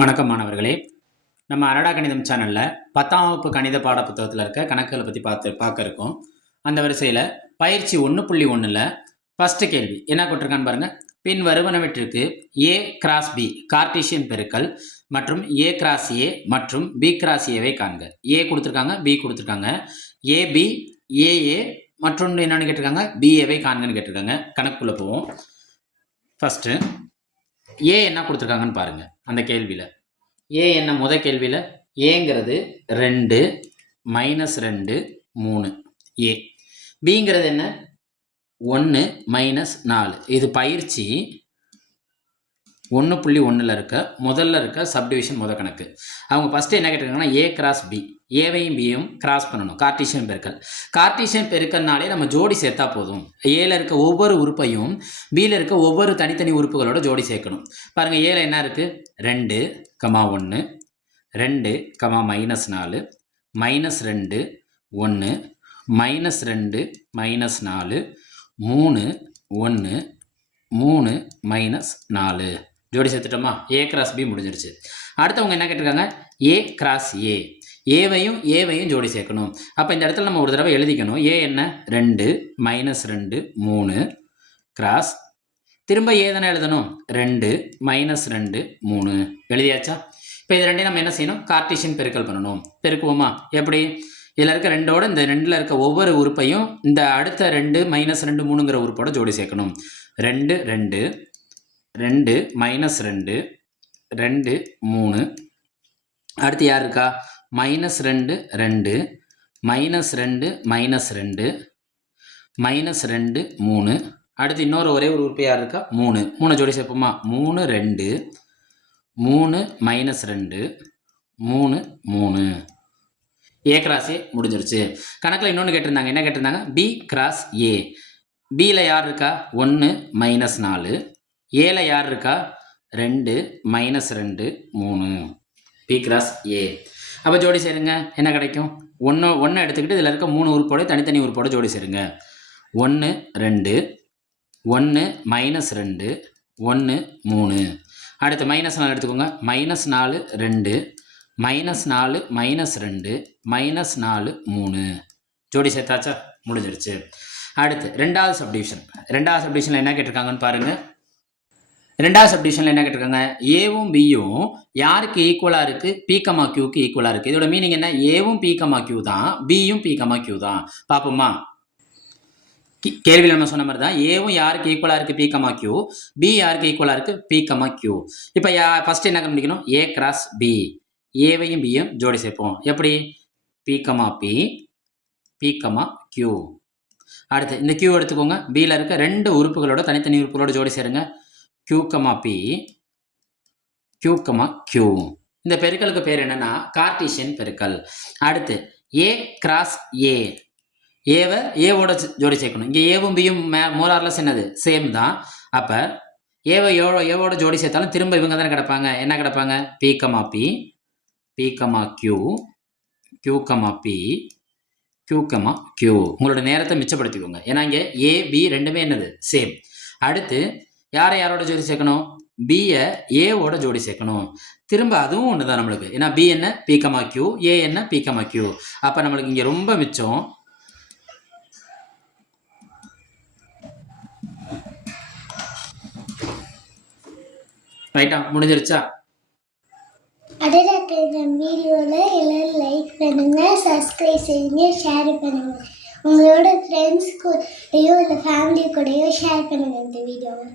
வணக்கம் மாணவர்களே. நம்ம அரடா கணிதம் சேனலில் 10ஆம் வகுப்பு கணித பாட புத்தகத்தில் இருக்க கணக்குகளை பற்றி பார்க்க இருக்கோம். அந்த வரிசையில் பயிற்சி 1.1ல் ஃபஸ்ட்டு கேள்வி என்ன கொடுத்துருக்கான்னு பாருங்கள். பின் வருவனவற்றிற்கு ஏ கிராஸ் பி கார்டீசியன் பெருக்கல் மற்றும் ஏ கிராஸ் ஏ மற்றும் பி கிராஸ் ஏவை காண்க. ஏ கொடுத்துருக்காங்க, பி கொடுத்துருக்காங்க. ஏபி ஏஏ மற்றொன்று என்னென்னு கேட்டிருக்காங்க, பிஏவை காண்கன்னு கேட்டிருக்காங்க. கணக்குள்ளே போவோம். ஃபஸ்ட்டு ஏ என்ன கொடுத்துருக்காங்கன்னு பாருங்கள். அந்த கேள்வியில் ஏ என்ன முதல் கேள்வியில் ஏங்கிறது 2 -2 3 ஏ. பிங்கிறது என்ன 1 -4. இது பயிற்சி 1.1ல் முதல்ல இருக்க சப்டிவிஷன் முத கணக்கு. அவங்க ஃபஸ்ட்டு என்ன கேட்டிருக்காங்கன்னா ஏ கிராஸ் பி, ஏவையும் பியும் கிராஸ் பண்ணணும். கார்டீசியன் பெருக்கல். கார்டீசியன் பெருக்கல்னாலே நம்ம ஜோடி சேர்த்தா போதும். ஏல இருக்க ஒவ்வொரு உறுப்பையும் பியில் இருக்க ஒவ்வொரு தனித்தனி உறுப்புகளோட ஜோடி சேர்க்கணும். பாருங்கள், ஏல என்ன இருக்குது 2, 1 2, -4 -2 1 -2 -4 3 1 3 -4 ஜோடி சேர்த்துட்டோமா? ஏ கிராஸ் பி முடிஞ்சிருச்சு. அடுத்தவங்க என்ன கேட்டிருக்காங்க ஏ கிராஸ் ஏ, ஏவையும் ஜோடி சேர்க்கணும். அப்போ இந்த இடத்துல நம்ம ஒரு தடவை எழுதிக்கணும். ஏ என்ன 2 -2 3 கிராஸ், திரும்ப ஏ தானே எழுதணும் 2 -2 3 எழுதியாச்சா? இப்போ இது ரெண்டையும் நம்ம என்ன செய்யணும், கார்டீசியன் பெருக்கல் பண்ணணும். பெருக்குவோமா? எப்படி? இதில் இருக்க 2ஓட இந்த 2ல் இருக்க ஒவ்வொரு உறுப்பையும் இந்த அடுத்த 2 -2 3ங்கிற உறுப்போட ஜோடி சேர்க்கணும். 2 2 2 -2 2 3. அடுத்து யார் இருக்கா? -2 2 -2 -2 -2 3. அடுத்து இன்னொரு ஒரே ஒரு உறுப்பு யார் இருக்கா? 3 ஜோடி சேர்ப்போமா? 3 2 3 -2 3 3. ஏ கிராஸ் ஏ முடிஞ்சிருச்சு. கணக்கில் இன்னொன்று கேட்டிருந்தாங்க. என்ன கேட்டிருந்தாங்க? B cross A. பியில் யார் இருக்கா? 1 -4. ஏல யார் இருக்கா? 2 -2 3. B cross A. அப்போ ஜோடி சேருங்க. என்ன கிடைக்கும்? ஒன்று எடுத்துக்கிட்டு இதில் இருக்க 3 உறுப்போட தனித்தனி உறுப்போட ஜோடி சேருங்க. 1 2 1 -2 1 3. அடுத்து -4 எடுத்துக்கோங்க. -4 2 -4 -2 -4 3 ஜோடி சேர்த்தாச்சா? முடிஞ்சிருச்சு. அடுத்து ரெண்டாவது சப்டிவிஷனில் என்ன கேட்டிருக்காங்கன்னு பாருங்கள். ரெண்டாவது சப்டிவிஷனில் என்ன கேட்டிருக்காங்க? ஏவும் பியும் யாருக்கு ஈக்குவலாக இருக்குது? பி, கியூக்கு ஈக்குவலாக இருக்குது. இதோட மீனிங் என்ன? ஏவும் பி, கியூ தான், பியும் பி, கியூ தான். பார்ப்போமா? கேள்வியில் நம்ம சொன்ன மாதிரி தான். ஏவும் யாருக்கு ஈக்குவலாக இருக்குது? B, Q. பி யாருக்கு ஈக்குவலாக இருக்குது? B, Q. இப்போ ஃபஸ்ட்டு என்ன கண்டுபிடிக்கணும்? A cross B. ஏவையும் பியும் ஜோடி சேர்ப்போம். எப்படி? P, P, Q. அடுத்து இந்த கியூ எடுத்துக்கோங்க. பியில் இருக்க 2 உறுப்புகளோட தனித்தனி உறுப்புகளோட ஜோடி சேருங்க. Q, P, Q, Q. இந்த பெருக்கலுக்கு பேர் என்னன்னா கார்டீசியன் பெருக்கல். அடுத்து ஏ கிராஸ் ஏ. ஏவை ஏவோட ஜோடி சேர்க்கணும். இங்கே ஏவும் பியும் மோரார்லஸ் என்னது? சேம் தான். அப்போ ஏவோட ஜோடி சேர்த்தாலும் திரும்ப இவங்க தானே கிடப்பாங்க. என்ன கிடப்பாங்க? P, P, Q, Q, P, Q, Q. உங்களோட நேரத்தை மிச்சப்படுத்திக்கோங்க. ஏன்னா இங்கே ஏ பி ரெண்டுமே என்னது? சேம். அடுத்து யாரோட ஜோடி சேர்க்கணும்? பியை ஏவோட ஜோடி சேர்க்கணும். திரும்ப அதுவும் ஒன்று தான் நம்மளுக்கு. ஏன்னா பி என்ன? P, Q. ஏ என்ன? P, Q. அப்போ நம்மளுக்கு இங்கே ரொம்ப மிச்சம். ரைட்டா? முடிஞ்சிருச்சா? அடுத்த வீடியோவில் எல்லாரும் லைக் பண்ணுங்கள், சப்ஸ்கிரைப் செய்யுங்க, ஷேர் பண்ணுங்கள். உங்களோட ஃப்ரெண்ட்ஸ் கூடயோ இல்லை ஃபேமிலி கூடயோ ஷேர் பண்ணுங்கள் இந்த வீடியோவை.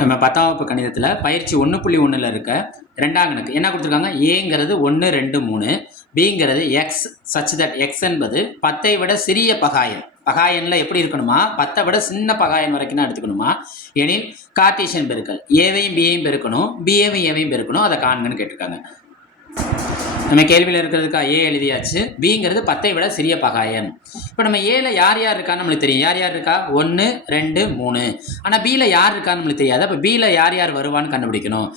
நம்ம 10ஆம் வகுப்பு கணிதத்தில் பயிற்சி 1.1ல் இருக்க ரெண்டாம் கணக்கு என்ன கொடுத்துருக்காங்க? ஏங்கிறது 1 2 3, பிங்கிறது எக்ஸ் சச் தட் எக்ஸ் என்பது 10ஐ விட சிறிய பகாயன். பகாயனில் எப்படி இருக்கணுமா? 10ஐ விட சின்ன பகாயன் வரைக்கும் தான் எடுத்துக்கணுமா? எனில் கார்டீசியன் பெருக்கல். ஏவையும் பியையும் பெருக்கணும், பிஏவையும் ஏவையும் பெருக்கணும். அதை காண்கன்னு கேட்டிருக்காங்க. நம்ம கேள்வியில் இருக்கிறதுக்கா ஏ எழுதியாச்சு. பிங்கிறது 10ஐ விட சிறிய பகாயன். இப்போ நம்ம ஏல யார் இருக்கான்னு நம்மளுக்கு தெரியும். யார் இருக்கா? 1 2 3. ஆனால் பியில் யார் இருக்கான்னு நம்மளுக்கு தெரியாது. அப்போ பியில் யார் வருவான்னு கண்டுபிடிக்கணும்.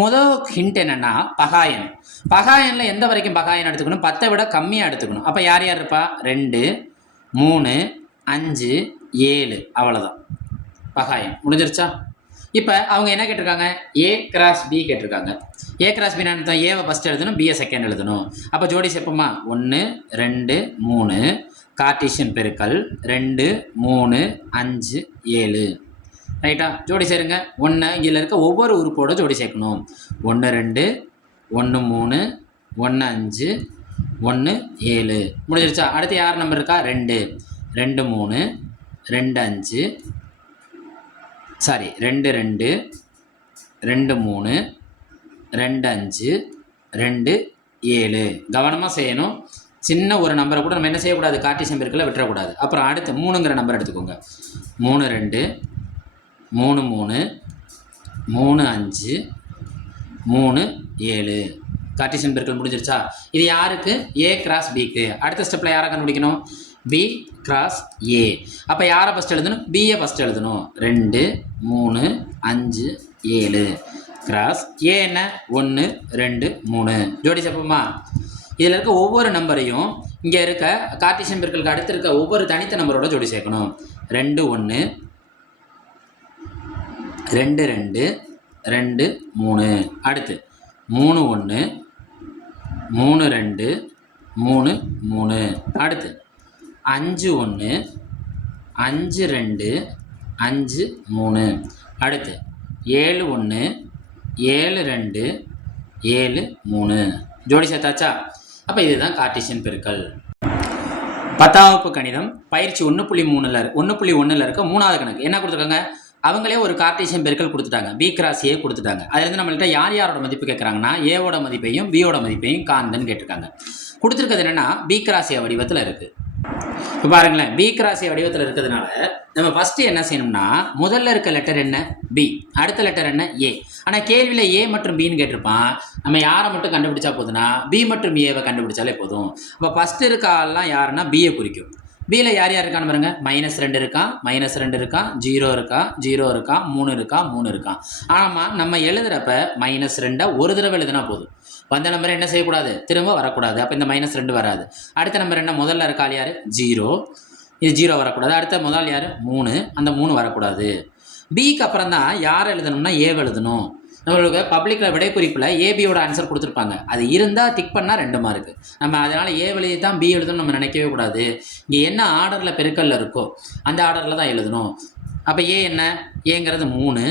முதல் ஹிண்ட் என்னென்னா பகாயன். பகாயனில் எந்த வரைக்கும் பகாயன் எடுத்துக்கணும்? 10ஐ விட கம்மியாக எடுத்துக்கணும். அப்போ யார் இருப்பா? 2 3 5 7. அவ்வளோதான் பகாயன். முடிஞ்சிருச்சா? இப்போ அவங்க என்ன கேட்டிருக்காங்க, ஏ கிராஸ் பி கேட்டிருக்காங்க. ஏ கிராஸ் பி அர்த்தம் ஏவை ஃபஸ்ட் எழுதணும், பிஏ செகண்ட் எழுதணும். அப்போ ஜோடி சேர்ப்போமா, 1 2 3 கார்ட்டீசியன் பெருக்கல் 2 3 5 7. ரைட்டா, ஜோடி சேருங்க. 1 இதில் இருக்க ஒவ்வொரு உறுப்போட ஜோடி சேர்க்கணும். 1 2 1 3 1 5 1 7 முடிஞ்சிருச்சா. அடுத்து யார் நம்பர் இருக்கா, 2 2 3 2 5 சாரி 2 2 2 3 2 5 2 7. கவனமாக செய்யணும். சின்ன ஒரு நம்பரை கூட நம்ம என்ன செய்யக்கூடாது, கார்ட்டீசியன் பெருக்கலை விட்டுறக்கூடாது. அப்புறம் அடுத்து 3ங்கிற நம்பர் எடுத்துக்கோங்க. 3 2 3 3 3 5 3 7 கார்ட்டீசியன் பெருக்கல் முடிஞ்சிருச்சா. இது யாருக்கு, ஏ கிராஸ் பிக்கு. அடுத்த ஸ்டெப்பில் யாரை கண்டுபிடிக்கணும், பி கிராஸ் ஏ. அப்போ யாரை ஃபஸ்ட் எழுதணும், பிஏ ஃபஸ்ட் எழுதணும். 2 3 5 7 கிராஸ் ஏ என்ன, 1 2 3 ஜோடி சேர்ப்போமா. இதில் இருக்க ஒவ்வொரு நம்பரையும் இங்கே இருக்க கார்ட்டீசியன் பெருக்கலுக்கு அடுத்து இருக்க ஒவ்வொரு தனித்த நம்பரோட ஜோடி சேர்க்கணும். 2 1 2 2 2 3. அடுத்து 3 1 3 2 3 3. அடுத்து 5 1 5 2 5 3. அடுத்து 7 1 7 2 7 3 ஜோடி சேர்த்தாச்சா. அப்போ இதுதான் கார்ட்டீசியன் பெருக்கல். 10ஆம் வகுப்பு கணிதம் பயிற்சி 1.1 இருக்க 3வது கணக்கு என்ன கொடுத்துருக்காங்க, அவங்களே ஒரு கார்ட்டீசியன் பெருக்கல் கொடுத்துட்டாங்க, பி கிராஸ் ஏ கொடுத்துட்டாங்க. அதுலேருந்து நம்மள்கிட்ட யாரோட மதிப்பு கேட்குறாங்கன்னா, ஏவோட மதிப்பையும் பியோட மதிப்பையும் காண்கன்னு கேட்டிருக்காங்க. கொடுத்துருக்கிறது என்னென்னா பி கிராஸ் ஏ வடிவத்தில் இருக்குது. இப்போ பாருங்களேன், பி கிராஸ் ஏ வடிவத்தில் இருக்கிறதுனால நம்ம ஃபஸ்ட்டு என்ன செய்யணும்னா, முதல்ல இருக்க லெட்டர் என்ன, பி, அடுத்த லெட்டர் என்ன, ஏ. ஆனால் கேள்வியில் ஏ மற்றும் பின்னு கேட்டிருப்பான். நம்ம யாரை மட்டும் கண்டுபிடிச்சா போதுன்னா, பி மற்றும் ஏவை கண்டுபிடிச்சாலே போதும். அப்போ ஃபஸ்ட்டு இருக்க ஆள்லாம் யாருன்னா பியை குறிக்கும். பியில் யார் யார் இருக்கான்னு பாருங்க, -2 இருக்கான், -2 இருக்கான், 0 இருக்கான், 0 இருக்கான், 3 இருக்கான், 3 இருக்கான். ஆமாம், நம்ம எழுதுகிறப்ப -2 ஒரு தடவை எழுதுனா போதும். வந்த நம்பரை என்ன செய்யக்கூடாது, திரும்ப வரக்கூடாது. அப்போ இந்த -2 வராது. அடுத்த நம்பர் என்ன, முதல்ல இருக்காள் யார், 0, இது 0 வரக்கூடாது. அடுத்த முதல் யார், 3, அந்த 3 வரக்கூடாது. பிக்கு அப்புறம் தான் யார் எழுதணும்னா ஏவை எழுதணும். நம்மளுக்கு பப்ளிக்கில் விடைக்குறிப்பில் ஏபியோட ஆன்சர் கொடுத்துருப்பாங்க. அது இருந்தால் டிக் பண்ணால் 2 மார்க்கு. நம்ம அதனால் ஏ எழுதி தான் பி எழுதணும் நம்ம நினைக்கவே கூடாது. இங்கே என்ன ஆர்டரில் பெருக்கல்ல இருக்கோ அந்த ஆர்டரில் தான் எழுதணும். அப்போ ஏ என்ன, ஏங்கிறது 3,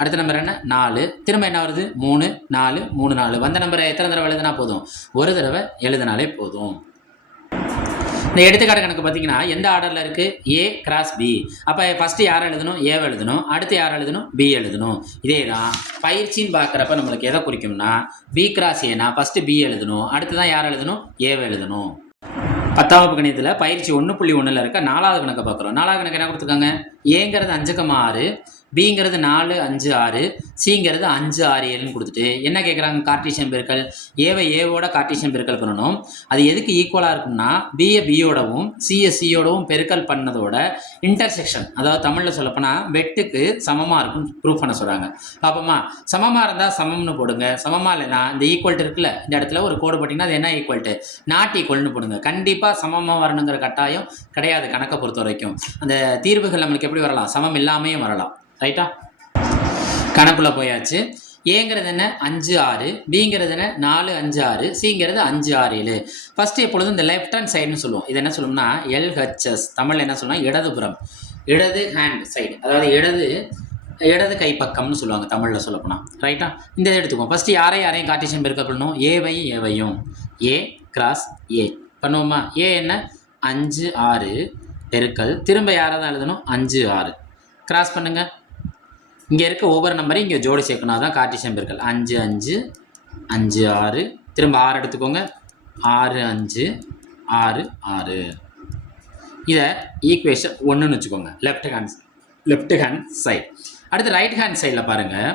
அடுத்த நம்பர் என்ன 4, திரும்ப என்ன வருது 3 4 3 4. வந்த நம்பரை எத்தனை தடவை எழுதினா போதும், ஒரு தடவை எழுதினாலே போதும். இந்த எடுத்துக்காட்டு கணக்கு பார்த்தீங்கன்னா எந்த ஆர்டரில் இருக்குது, ஏ கிராஸ் பி. அப்போ ஃபஸ்ட்டு யாரை எழுதணும், ஏவை எழுதணும். அடுத்து யாரை எழுதணும், பி எழுதணும். இதே தான் பயிற்சின்னு பார்க்குறப்ப நம்மளுக்கு எதை குறிக்கும்னா, பி கிராஸ் ஏனா ஃபஸ்ட்டு பி எழுதணும், அடுத்து தான் யாரை எழுதணும், ஏவை எழுதணும். 10ஆம் வகுப்பு கணிதத்தில் பயிற்சி 1.1 இருக்க 4வது கணக்கை பார்க்குறோம். 4வது கணக்கு என்ன கொடுத்துருக்காங்க, ஏங்கிறது 5,6, பிங்கிறது 4 5 6, சிங்கிறது 5 6 7ன்னு கொடுத்துட்டு என்ன கேட்குறாங்க, கார்ட்டீசியன் பெருக்கல். ஏவை ஏவோட கார்ட்டீசியன் பெருக்கல் பண்ணணும். அது எதுக்கு ஈக்குவலாக இருக்கும்னா, பிஏ பியோடவும் சிஏ சியோடவும் பெருக்கல் பண்ணதோட இன்டர்செக்ஷன், அதாவது தமிழில் சொல்லப்போனால் வெட்டுக்கு சமமாக இருக்கும்னு ப்ரூவ் பண்ண சொல்கிறாங்க. பார்ப்போமா, சமமாக இருந்தால் சமம்னு போடுங்க, சமமாக இல்லைன்னா இந்த ஈக்குவல்ட்டு இருக்குல்ல, இந்த இடத்துல ஒரு கோடு போட்டிங்கன்னா அது என்ன ஈக்குவல்ட்டு, நாட் ஈக்குவல்னு போடுங்க. கண்டிப்பாக சமமாக வரணுங்கிற கட்டாயம் கிடையாது கணக்கை பொறுத்த வரைக்கும். அந்த தீர்வுகள் நம்மளுக்கு எப்படி வரலாம், சமம் இல்லாமையும் வரலாம். ரைட்டா, கணக்குள்ள போயாச்சு. ஏங்கிறது என்ன 5 6, பிங்கிறது என்ன 4 5 6, சிங்கிறது 5 6 7. ஃபஸ்ட்டு எப்பொழுதும் இந்த லெஃப்ட் ஹேண்ட் சைடுன்னு சொல்லுவோம். இது என்ன சொல்லுவோம்னா எல்ஹெச்எஸ், தமிழில் என்ன சொல்லுவோம்னா இடதுபுறம், இடது ஹேண்ட் சைடு, அதாவது இடது கைப்பக்கம்னு சொல்லுவாங்க தமிழில் சொல்லப்போனால். ரைட்டா, இந்த இதை எடுத்துக்குவோம். ஃபஸ்ட்டு யாரையும் கார்ட்டீசியன் பெருக்கல் பண்ணணும், ஏவையும் ஏ கிராஸ் ஏ பண்ணுவோமா. ஏ என்ன 5 6 பெருக்கல், திரும்ப யாரை தான் எழுதணும் 5 6 கிராஸ் பண்ணுங்கள். இங்கே இருக்க ஒவ்வொரு நம்பரையும் இங்கே ஜோடி சேர்க்கணும், தான் கார்ட்டீசியன் பெருக்கல். 5 5 5 6, திரும்ப 6 எடுத்துக்கோங்க, 6 5 6 6. இதை ஈக்குவேஷன் 1ன்னு வச்சுக்கோங்க, லெஃப்ட் ஹேண்ட் சைடு. அடுத்து ரைட் ஹேண்ட் சைடில் பாருங்கள்,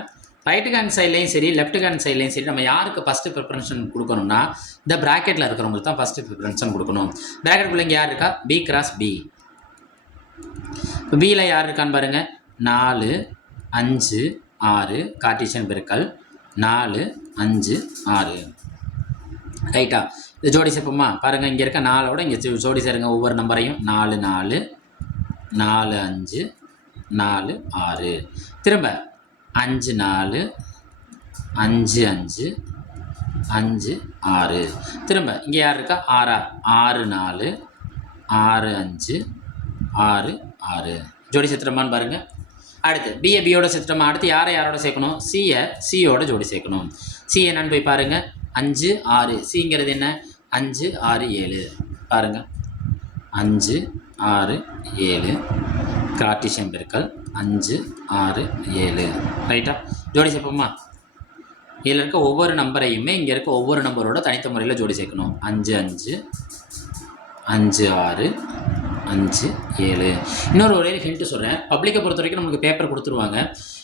ரைட் ஹேண்ட் சைட்லேயும் சரி லெஃப்ட் ஹேண்ட் சைட்லேயும் சரி நம்ம யாருக்கு ஃபஸ்ட்டு ப்ரிஃபரன்ஷன் கொடுக்கணும்னா, இந்த ப்ராக்கெட்டில் இருக்கிறவங்களுக்கு தான் ஃபஸ்ட்டு ப்ரிஃபரன்ஷன் கொடுக்கணும். ப்ராக்கெட்டுக்குள்ளே இங்கே யார் இருக்கா, பி கிராஸ் பி. இப்போ பியில் யார் இருக்கான்னு பாருங்கள், 4 5 6 கார்ட்டீசியன் பெருக்கல் 4 5 6. ரைட்டா, இது ஜோடி சேர்ப்போமா. பாருங்கள், இங்கே இருக்க 4ஓட இங்கே ஜோடி சேருங்க ஒவ்வொரு நம்பரையும். 4 4 4 5 4 6. திரும்ப 5 4 5 5 5 6. திரும்ப இங்கே யார் இருக்கா? 6 6 4 6 5 6 6. ஜோடி சேர்த்துட்டோமான்னு பாருங்கள். அடுத்து பிஏ பியோட சேர்த்துட்டோமா? அடுத்து யாரை யாரோட சேர்க்கணும்? சியை சியோட ஜோடி சேர்க்கணும். சி என்னன்னு போய் பாருங்கள். 5 6. சிங்கிறது என்ன? 5 6 7. பாருங்கள் 5 6 7 கார்ட்டீசியன் பெருக்கல் 5 6 7. ரைட்டா? ஜோடி சேர்ப்போமா? இதில் இருக்க ஒவ்வொரு நம்பரையுமே இங்கே இருக்க ஒவ்வொரு நம்பரோட தனித்த முறையில் ஜோடி சேர்க்கணும். 5 5 5 6 5 7. இன்னொரு ஒரே ஹிண்ட்டு சொல்கிறேன். பப்ளிக்கை பொறுத்த வரைக்கும் நமக்கு பேப்பர் கொடுத்துருவாங்க.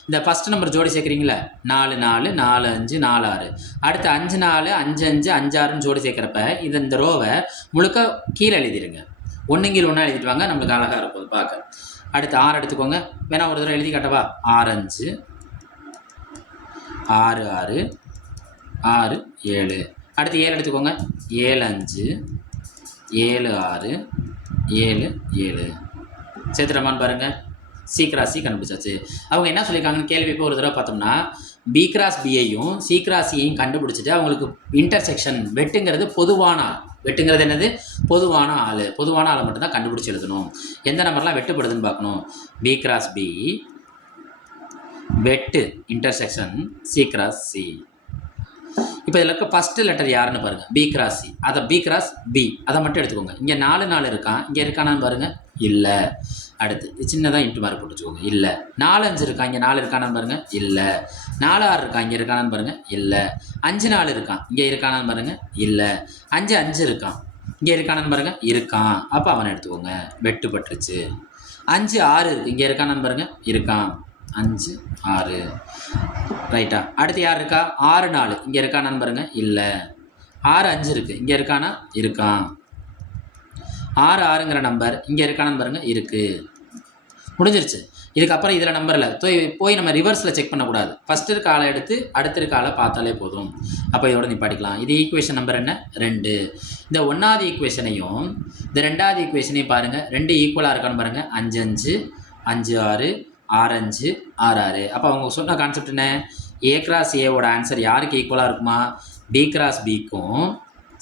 இந்த ஃபஸ்ட் நம்பர் ஜோடி சேர்க்குறீங்களா? 4 4 4 5 4 6. அடுத்து 5 4 5 5 5 6ன்னு ஜோடி சேர்க்குறப்ப இந்த ரோவை முழுக்க கீழே எழுதிடுங்க. ஒன்றுங்கில் ஒன்றா எழுதிட்டு வாங்க, நம்மளுக்கு அழகாக இருக்கும் பார்க்க. அடுத்து 6 எடுத்துக்கோங்க. வேணா ஒரு தடவை எழுதி காட்டவா? 6 5 6 6 6 7. அடுத்து 7 எடுத்துக்கோங்க. 7 5 7 6 7 7. சேர்த்துட்டோமான்னு பாருங்கள். சி கிராஸ் சி கண்டுபிடிச்சாச்சு. அவங்க என்ன சொல்லியிருக்காங்கன்னு கேள்வி இப்போ ஒரு தடவை பார்த்தோம்னா, பி கிராஸ் பியையும் சி கிராஸ் சியையும் கண்டுபிடிச்சிட்டு அவங்களுக்கு இன்டர்செக்ஷன் வெட்டுங்கிறது பொதுவான ஆள். வெட்டுங்கிறது என்னது? பொதுவான ஆள். பொதுவான ஆளை மட்டும்தான் கண்டுபிடிச்சி எழுதணும். எந்த நம்பர்லாம் வெட்டுப்படுதுன்னு பார்க்கணும். பி கிராஸ் பி வெட்டு இன்டர்செக்ஷன் சி கிராஸ் சி. இப்போ இதில் இருக்க ஃபஸ்ட்டு லெட்டர் யாருன்னு பாருங்கள். B cross C. அதை பி கிராஸ் பி அதை மட்டும் எடுத்துக்கோங்க. இங்கே 4 4 இருக்கான், இங்கே இருக்கானான்னு பாருங்கள். இல்லை. அடுத்து சின்னதாக இன்ட்டு மார்க் போட்டு வச்சுக்கோங்க. இல்லை. 4 5 இருக்கான், இங்கே 4 இருக்கானான்னு பாருங்கள். இல்லை. 4 6 இருக்கான், இங்கே இருக்கானான்னு பாருங்கள். இல்லை. 5 4 இருக்கான், இங்கே இருக்கானான்னு பாருங்கள். இல்லை. 5 5 இருக்கான், இங்கே இருக்கானான்னு பாருங்கள். இருக்கான். அப்போ அவனை எடுத்துக்கோங்க. வெட்டுப்பட்டுருச்சு. 5 6 இருக்குது, இங்கே இருக்கானான்னு பாருங்கள். இருக்கான். 5 6. ரைட்டா? அடுத்து யார் இருக்கா? 6 4 இங்கே இருக்கானான்னு பாருங்கள். இல்லை. 6 5 இருக்குது, இங்கே இருக்கானா? இருக்கான். 6 6ங்கிற நம்பர் இங்கே இருக்கானான்னு பாருங்கள். இருக்குது. முடிஞ்சிருச்சு. இதுக்கப்புறம் இதில் நம்பரில் போய் நம்ம ரிவர்ஸில் செக் பண்ணக்கூடாது. ஃபஸ்ட்டு இருக்க ஆளை எடுத்து அடுத்த இருக்க ஆளை பார்த்தாலே போதும். அப்போ இதோட நிப்பாட்டிக்கலாம். இது ஈக்குவேஷன் நம்பர் என்ன? 2. இந்த 1வது ஈக்குவேஷனையும் இந்த 2வது ஈக்குவேஷனையும் பாருங்கள். 2 ஈக்குவலாக இருக்கான்னு பாருங்கள். 5 5 5 6 6 5 6 6. அப்போ அவங்க சொன்ன கான்செப்ட் என்ன? ஏ கிராஸ் ஏவோட ஆன்சர் யாருக்கு ஈக்குவலாக இருக்குமா? பி கிராஸ் பிக்கும்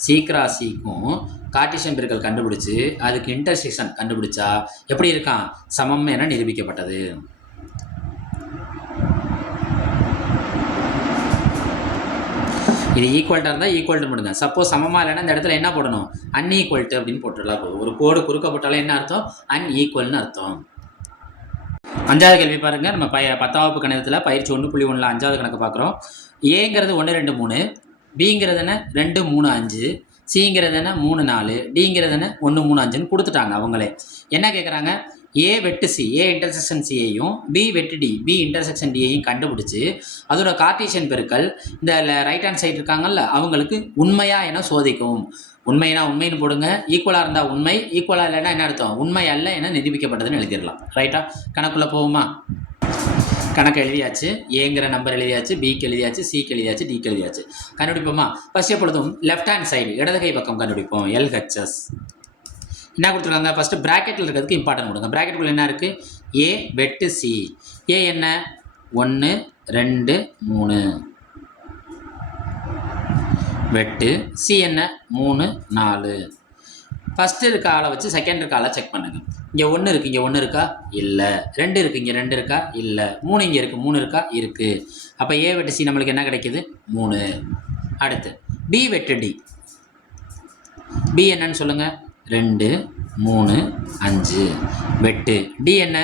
சி கிராஸ் சிக்கும் கார்ட்டீசியன் பெருக்கல் கண்டுபிடிச்சு அதுக்கு இன்டர்செக்ஷன் கண்டுபிடிச்சா எப்படி இருக்கான்? சமம் என நிரூபிக்கப்பட்டது. இது ஈக்குவல்ட்டாக இருந்தால் ஈக்குவல்ட்டு போடுங்க. சப்போஸ் சமமாக இல்லைன்னா இந்த இடத்துல என்ன போடணும்? அன்ஈக்குவல்ட்டு அப்படின்னு போட்டுடலாம் போதும். ஒரு கோடு குறுக்க போட்டாலும் என்ன அர்த்தம்? அன்ஈக்குவல்னு அர்த்தம். 5வது கேள்வி பாருங்கள். நம்ம 10ஆம் வகுப்பு கணிதத்தில் பயிற்சி 1.1ல் 5வது கணக்கு பார்க்குறோம். ஏங்கிறது 1 2 3, பிங்கிறது என்ன 2 3 5, சிங்கிறது என்ன 3 4, டிங்கிறது என்ன 1 3 5ன்னு கொடுத்துட்டாங்க. அவங்களே என்ன கேட்குறாங்க? ஏ வெட்டு சி, ஏ இன்டர்செக்ஷன் சியையும் பி வெட்டு டி, பி இன்டர்செக்ஷன் டியையும் கண்டுபிடிச்சி அதோட கார்ட்டீசியன் பெருக்கல் இந்த ரைட் ஹேண்ட் சைடு இருக்காங்கல்ல அவங்களுக்கு உண்மையா என சோதிக்கவும். உண்மைனா உண்மைன்னு போடுங்க. ஈக்குவலாக இருந்தால் உண்மை, ஈக்குவலாக இல்லைன்னா என்ன அர்த்தம்? உண்மை அல்ல என நிரூபிக்கப்பட்டதுன்னு எழுதிடலாம். ரைட்டா? கணக்குள்ளே போவோமா? கணக்கு எழுதியாச்சு. ஏங்கிற நம்பர் எழுதியாச்சு, பிக்கு எழுதியாச்சு, சிக்கு எழுதியாச்சு, டிக்கு எழுதியாச்சு. கண்டுபிடிப்போமா? ஃபஸ்ட் எப்பொழுதும் லெஃப்ட் ஹேண்ட் சைடு இடது கை பக்கம் கண்டுபிடிப்போம். எல்ஹெச்எஸ் என்ன கொடுத்துருக்காங்க? ஃபஸ்ட்டு ப்ராக்கெட்டில் இருக்கிறதுக்கு இம்பார்ட்டன்ட் கொடுங்க. ப்ராக்கெட்டுக்குள்ள என்ன இருக்குது? ஏ வெட்டு சி. ஏ என்ன? 1 2 3 வெட்டு சி என்ன? 3 4. ஃபஸ்ட்டு இருக்க ஆளை வச்சு செகண்ட் இருக்க ஆளை செக் பண்ணுங்கள். இங்கே 1 இருக்குது, இங்கே 1 இருக்கா? இல்லை. 2 இருக்குது, இங்கே 2 இருக்கா? இல்லை. 3 இங்கே இருக்குது, 3 இருக்கா? இருக்குது. அப்போ ஏ வெட்டு சி நம்மளுக்கு என்ன கிடைக்கிது? 3. அடுத்து பி வெட்டு டி. பி என்னன்னு சொல்லுங்கள்? 2 3 5 வெட்டு டி என்ன?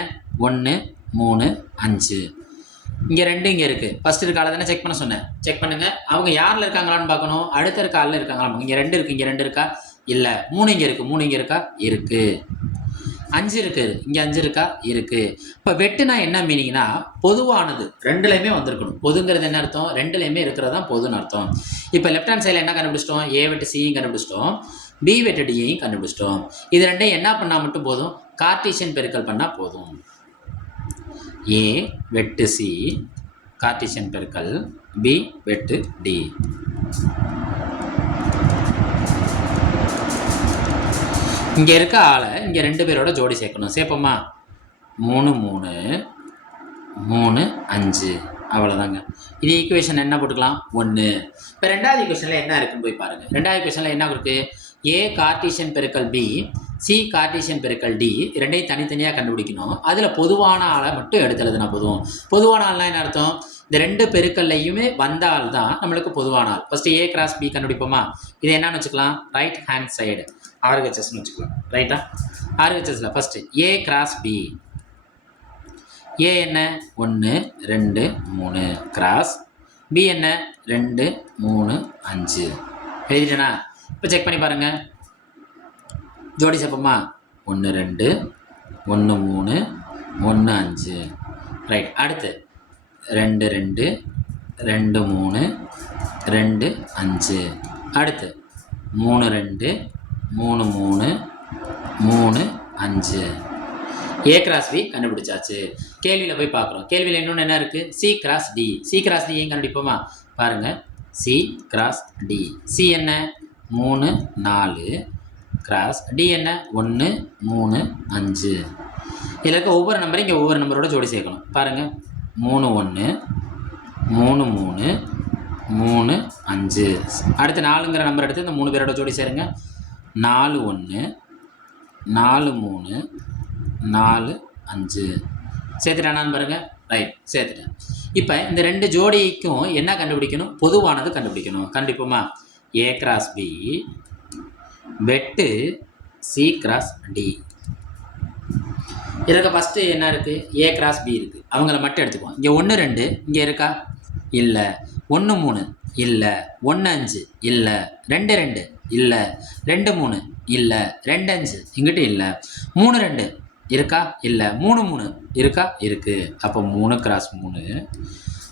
1 3 5. இங்கே 2 இங்கே இருக்குது. ஃபஸ்ட்டு இருக்க ஆளை தானே செக் பண்ண சொன்னேன். செக் பண்ணுங்கள். அவங்க யாரில் இருக்காங்களான்னு பார்க்கணும். அடுத்த இருக்க ஆளில் இருக்காங்களா? இங்கே 2 இருக்குது, இங்கே 2 இருக்கா? இல்லை. 3 இங்கே இருக்குது, 3 இங்கே இருக்கா? இருக்குது. 5 இருக்குது, இங்கே 5 இருக்கா? இருக்குது. இப்போ வெட்டுனா என்ன மீனிங்னா பொதுவானது ரெண்டுலேயுமே வந்திருக்கணும். பொதுங்கிறது என்ன அர்த்தம்? ரெண்டுலேயுமே இருக்கிறது தான் பொதுன்னு அர்த்தம். இப்போ லெஃப்ட் ஹேண்ட் சைடில் என்ன கண்டுபிடிச்சிட்டோம்? ஏ வெட்டு சியும் கண்டுபிடிச்சிட்டோம், பி வெட்டு டியையும் கண்டுபிடிச்சிட்டோம். இது ரெண்டையும் என்ன பண்ணால் மட்டும் போதும்? கார்ட்டீசியன் பெருக்கல் பண்ணால் போதும். ஏ வெட்டு சி கார்ட்டீசியன் பெருக்கல் பி வெட்டு டி. இங்கே இருக்க ஆளை இங்கே 2 பேரோட ஜோடி சேர்க்கணும். சேர்ப்போமா? 3 3 3 5. அவ்வளோதாங்க. இது ஈக்குவேஷன் என்ன போட்டுக்கலாம் 1. இப்போ ரெண்டாவது ஈக்குவேஷனில் என்ன இருக்குன்னு போய் பாருங்கள். ரெண்டாவது ஈக்குவேஷனில் என்ன இருக்குது? ஏ கார்ட்டீசியன் பெருக்கல் பி சி கார்ட்டீசியன் பெருக்கல் டி ரெண்டையும் தனித்தனியாக கண்டுபிடிக்கணும். அதில் பொதுவான ஆளை மட்டும் எடுத்து எழுதுனா போதும். பொதுவான ஆள்னா என்ன அர்த்தம்? இந்த ரெண்டு பெருக்கல்லையுமே வந்த ஆள் தான் நம்மளுக்கு பொதுவான ஆள். ஃபஸ்ட்டு ஏ கிராஸ் பி கண்டுபிடிப்போமா? இதை என்னன்னு வச்சுக்கலாம்? ரைட் ஹேண்ட் சைடு ஆர்ஹெச்எஸ்ன்னு வச்சுக்கலாம். ரைட்டா? ஆர்ஹெச்எஸில் first A cross B. A என்ன? 1 2 3 கிராஸ் பி என்ன? 2 3 5. எழுதிட்டேனா? இப்போ செக் பண்ணி பாருங்கள். ஜோடி சேர்ப்போமா? 1 2 1 3 1 5. ரைட். அடுத்து 2 2 2 3 2 5. அடுத்து 3 2 3 3 3 5. ஏ கிராஸ் பி கண்டுபிடிச்சாச்சு. கேள்வியில் போய் பார்க்குறோம். கேள்வியில் இன்னொன்று என்ன இருக்குது? C cross D. C cross D ஏன் கண்டுபிடிப்போமா? பாருங்கள். C cross D. சி என்ன? 3 4 கிராஸ் டி என்ன? 1 3 5. இதில் இருக்க ஒவ்வொரு நம்பரையும் இங்கே ஒவ்வொரு நம்பரோட ஜோடி சேர்க்கணும். பாருங்கள். 3 1 3 3 3 5. அடுத்து 4ங்கிற நம்பர் எடுத்து இந்த 3 பேரோட ஜோடி சேருங்க. 4 1 4 3 4 5. சேர்த்துட்டானான்னு பாருங்கள். ரைட், சேர்த்துட்டேன். இப்போ இந்த ரெண்டு ஜோடிக்கும் என்ன கண்டுபிடிக்கணும்? பொதுவானது கண்டுபிடிக்கணும். கண்டிப்போமா? ஏ கிராஸ் பி வெட்டு சி கிராஸ் டி. இதற்கு ஃபஸ்ட்டு என்ன இருக்குது? ஏ கிராஸ் பி இருக்குது. அவங்கள மட்டும் எடுத்துக்குவோம். இங்கே 1 2 இங்கே இருக்கா? இல்லை. 1 3 இல்லை. 1 5 இல்லை. 2 2 இல்லை. 2 3 இல்லை. 2 5 இங்கிட்ட இல்லை. 3 2 இருக்கா? இல்லை. 3 3 இருக்கா? இருக்குது. அப்போ 3 கிராஸ் 3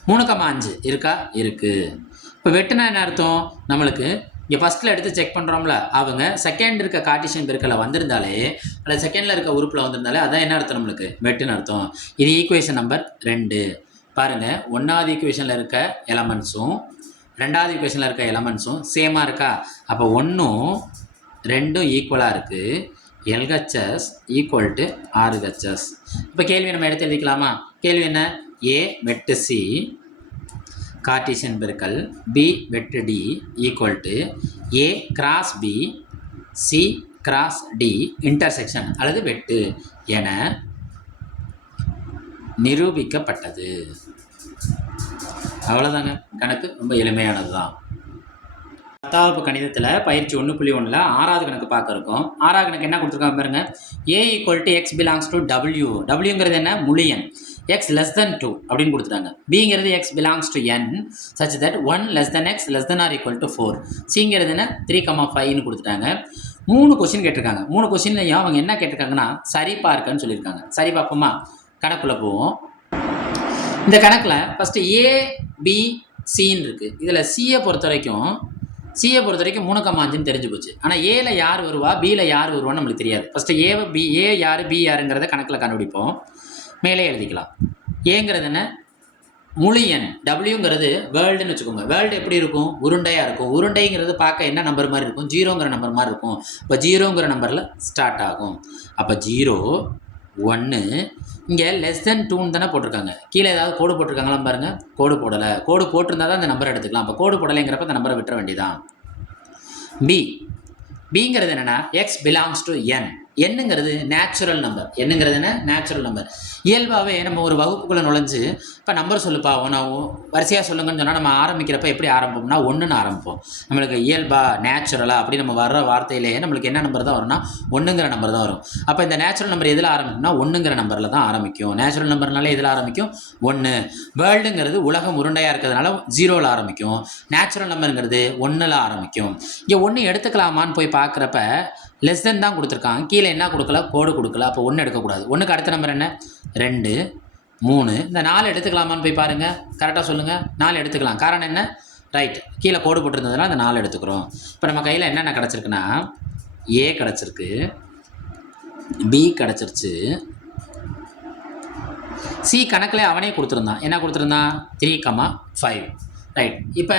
3,5 இருக்கா? இருக்குது. இப்போ வெட்டுனா என்ன அர்த்தம்? நம்மளுக்கு இங்கே ஃபஸ்ட்டில் எடுத்து செக் பண்ணுறோம்ல, அவங்க செகண்ட் இருக்க கார்ட்டீசியன் பெருக்கலை வந்திருந்தாலே அல்லது செகண்டில் இருக்க உறுப்பில் வந்திருந்தாலே அதான் என்ன அர்த்தம்? நம்மளுக்கு வெட்டுன்னு அர்த்தம். இது ஈக்குவேஷன் நம்பர் 2. பாருங்கள். 1வது ஈக்குவேஷனில் இருக்க எலமெண்ட்ஸும் 2வது ஈக்குவேஷனில் இருக்க எலமெண்ட்ஸும் சேமாக இருக்கா? அப்போ 1ம் 2ம் ஈக்குவலாக இருக்குது. LHS equal to RHS. இப்போ கேள்வி நம்ம எடுத்து எழுதிக்கலாமா? கேள்வி என்ன? ஏ வெட்டு சி கார்ட்டீசியன் பெருக்கல் பி வெட்டு D equal to A cross B C cross D intersection அல்லது வெட்டு என நிரூபிக்கப்பட்டது. அவ்வளோதாங்க. கணக்கு ரொம்ப எளிமையானது தான். 10வது கணிதத்தில் பயிற்சி 1.1ல் 6வது கணக்கு பார்க்க இருக்கோம். 6வது கணக்கு என்ன கொடுத்துருக்காங்க பாருங்க. A equal to x belongs to W. டபிள்யூங்கிறது என்ன? முழு எண். எக்ஸ் லெஸ் தென் 2 அப்படின்னு கொடுத்துட்டாங்க. பிங்கிறது x belongs to N such that 1 less than x less than or equal to 4. சிங்கிறது என்ன? 3,5ன்னு கொடுத்துட்டாங்க. 3 கொஸ்டின் கேட்டிருக்காங்க. 3 கொஸ்டின்லையும் அவங்க என்ன கேட்டிருக்காங்கன்னா சரி பார்க்கன்னு சொல்லியிருக்காங்க. சரி பார்ப்போமா? கணக்குள்ளே போவோம். இந்த கணக்கில் ஃபஸ்ட்டு ஏ பி சின்னு இருக்குது. இதில் சியை பொறுத்த வரைக்கும் 3,5ன்னு தெரிஞ்சு போச்சு. ஆனால் ஏல யார் வருவா பியில் யார் வருவான்னு நம்மளுக்கு தெரியாது. ஃபஸ்ட்டு ஏ யார் பி யாருங்கிறத கணக்கில் கண்டுபிடிப்போம். மேலே எழுதிக்கலாம். ஏங்கிறது என்ன? முழு எண். டபிள்யூங்கிறது வேர்ல்டுன்னு வச்சுக்கோங்க. வேர்ல்டு எப்படி இருக்கும்? உருண்டையாக இருக்கும். உருண்டைங்கிறது பார்க்க என்ன நம்பர் மாதிரி இருக்கும்? 0ங்கிற நம்பர் மாதிரி இருக்கும். இப்போ 0ங்கிற நம்பரில் ஸ்டார்ட் ஆகும். அப்போ 0 1 இங்கே லெஸ் தென் 2ன்னு தானே போட்டிருக்காங்க. கீழே ஏதாவது கோடு போட்டிருக்காங்களாம் பாருங்கள். கோடு போடலை. கோடு போட்டிருந்தா தான் அந்த நம்பரை எடுத்துக்கலாம். அப்போ கோடு போடலைங்கிறப்ப அந்த நம்பரை விட்டுற வேண்டியதான். பிங்கிறது என்னென்னா எக்ஸ் பிலாங்ஸ் டு என். என்னங்கிறது நேச்சுரல் நம்பர். என்னங்கிறது என்ன? Natural number. இயல்பாகவே நம்ம ஒரு வகுப்புக்குள்ளே நுழைஞ்சு இப்போ நம்பர் சொல்லுப்பா நான் வரிசையாக சொல்லுங்கன்னு சொன்னால் நம்ம ஆரம்பிக்கிறப்ப எப்படி ஆரம்பிப்போம்னா 1ன்னு ஆரம்பிப்போம். நம்மளுக்கு இயல்பாக நேச்சுரலாக அப்படி நம்ம வர்ற வார்த்தையிலேயே நம்மளுக்கு என்ன நம்பர் தான் வரும்னா 1ங்கிற நம்பர் தான் வரும். அப்போ இந்த நேச்சுரல் நம்பர் எதில் ஆரம்பிக்கும்னா 1ங்கிற நம்பரில் தான் ஆரம்பிக்கும். நேச்சுரல் நம்பர்னாலே எதில் ஆரம்பிக்கும்? 1. வேர்ல்டுங்கிறது உலகம் உருண்டையாக இருக்கிறதுனால 0ல் ஆரம்பிக்கும். நேச்சுரல் நம்பருங்கிறது 1ல் ஆரம்பிக்கும். இங்கே 1 எடுத்துக்கலாமான்னு போய் பார்க்குறப்ப லெஸ் தென் தான் கொடுத்துருக்காங்க. கீழே என்ன கொடுக்கல? கோடு கொடுக்கல. அப்போ 1 எடுக்கக்கூடாது. 1க்கு அடுத்த நம்பர் என்ன? 2 3. இந்த 4 எடுத்துக்கலாமான்னு போய் பாருங்கள். கரெக்டாக சொல்லுங்கள். 4 எடுத்துக்கலாம். காரணம் என்ன? ரைட், கீழே கோடு போட்டிருந்ததுனால அந்த 4 எடுத்துக்கிறோம். இப்போ நம்ம கையில் என்னென்ன கிடச்சிருக்குன்னா ஏ கிடச்சிருக்கு, பி கிடச்சிருச்சு, சி கணக்கில் அவனே கொடுத்துருந்தான். என்ன கொடுத்துருந்தான்? 3,5. ரைட். இப்போ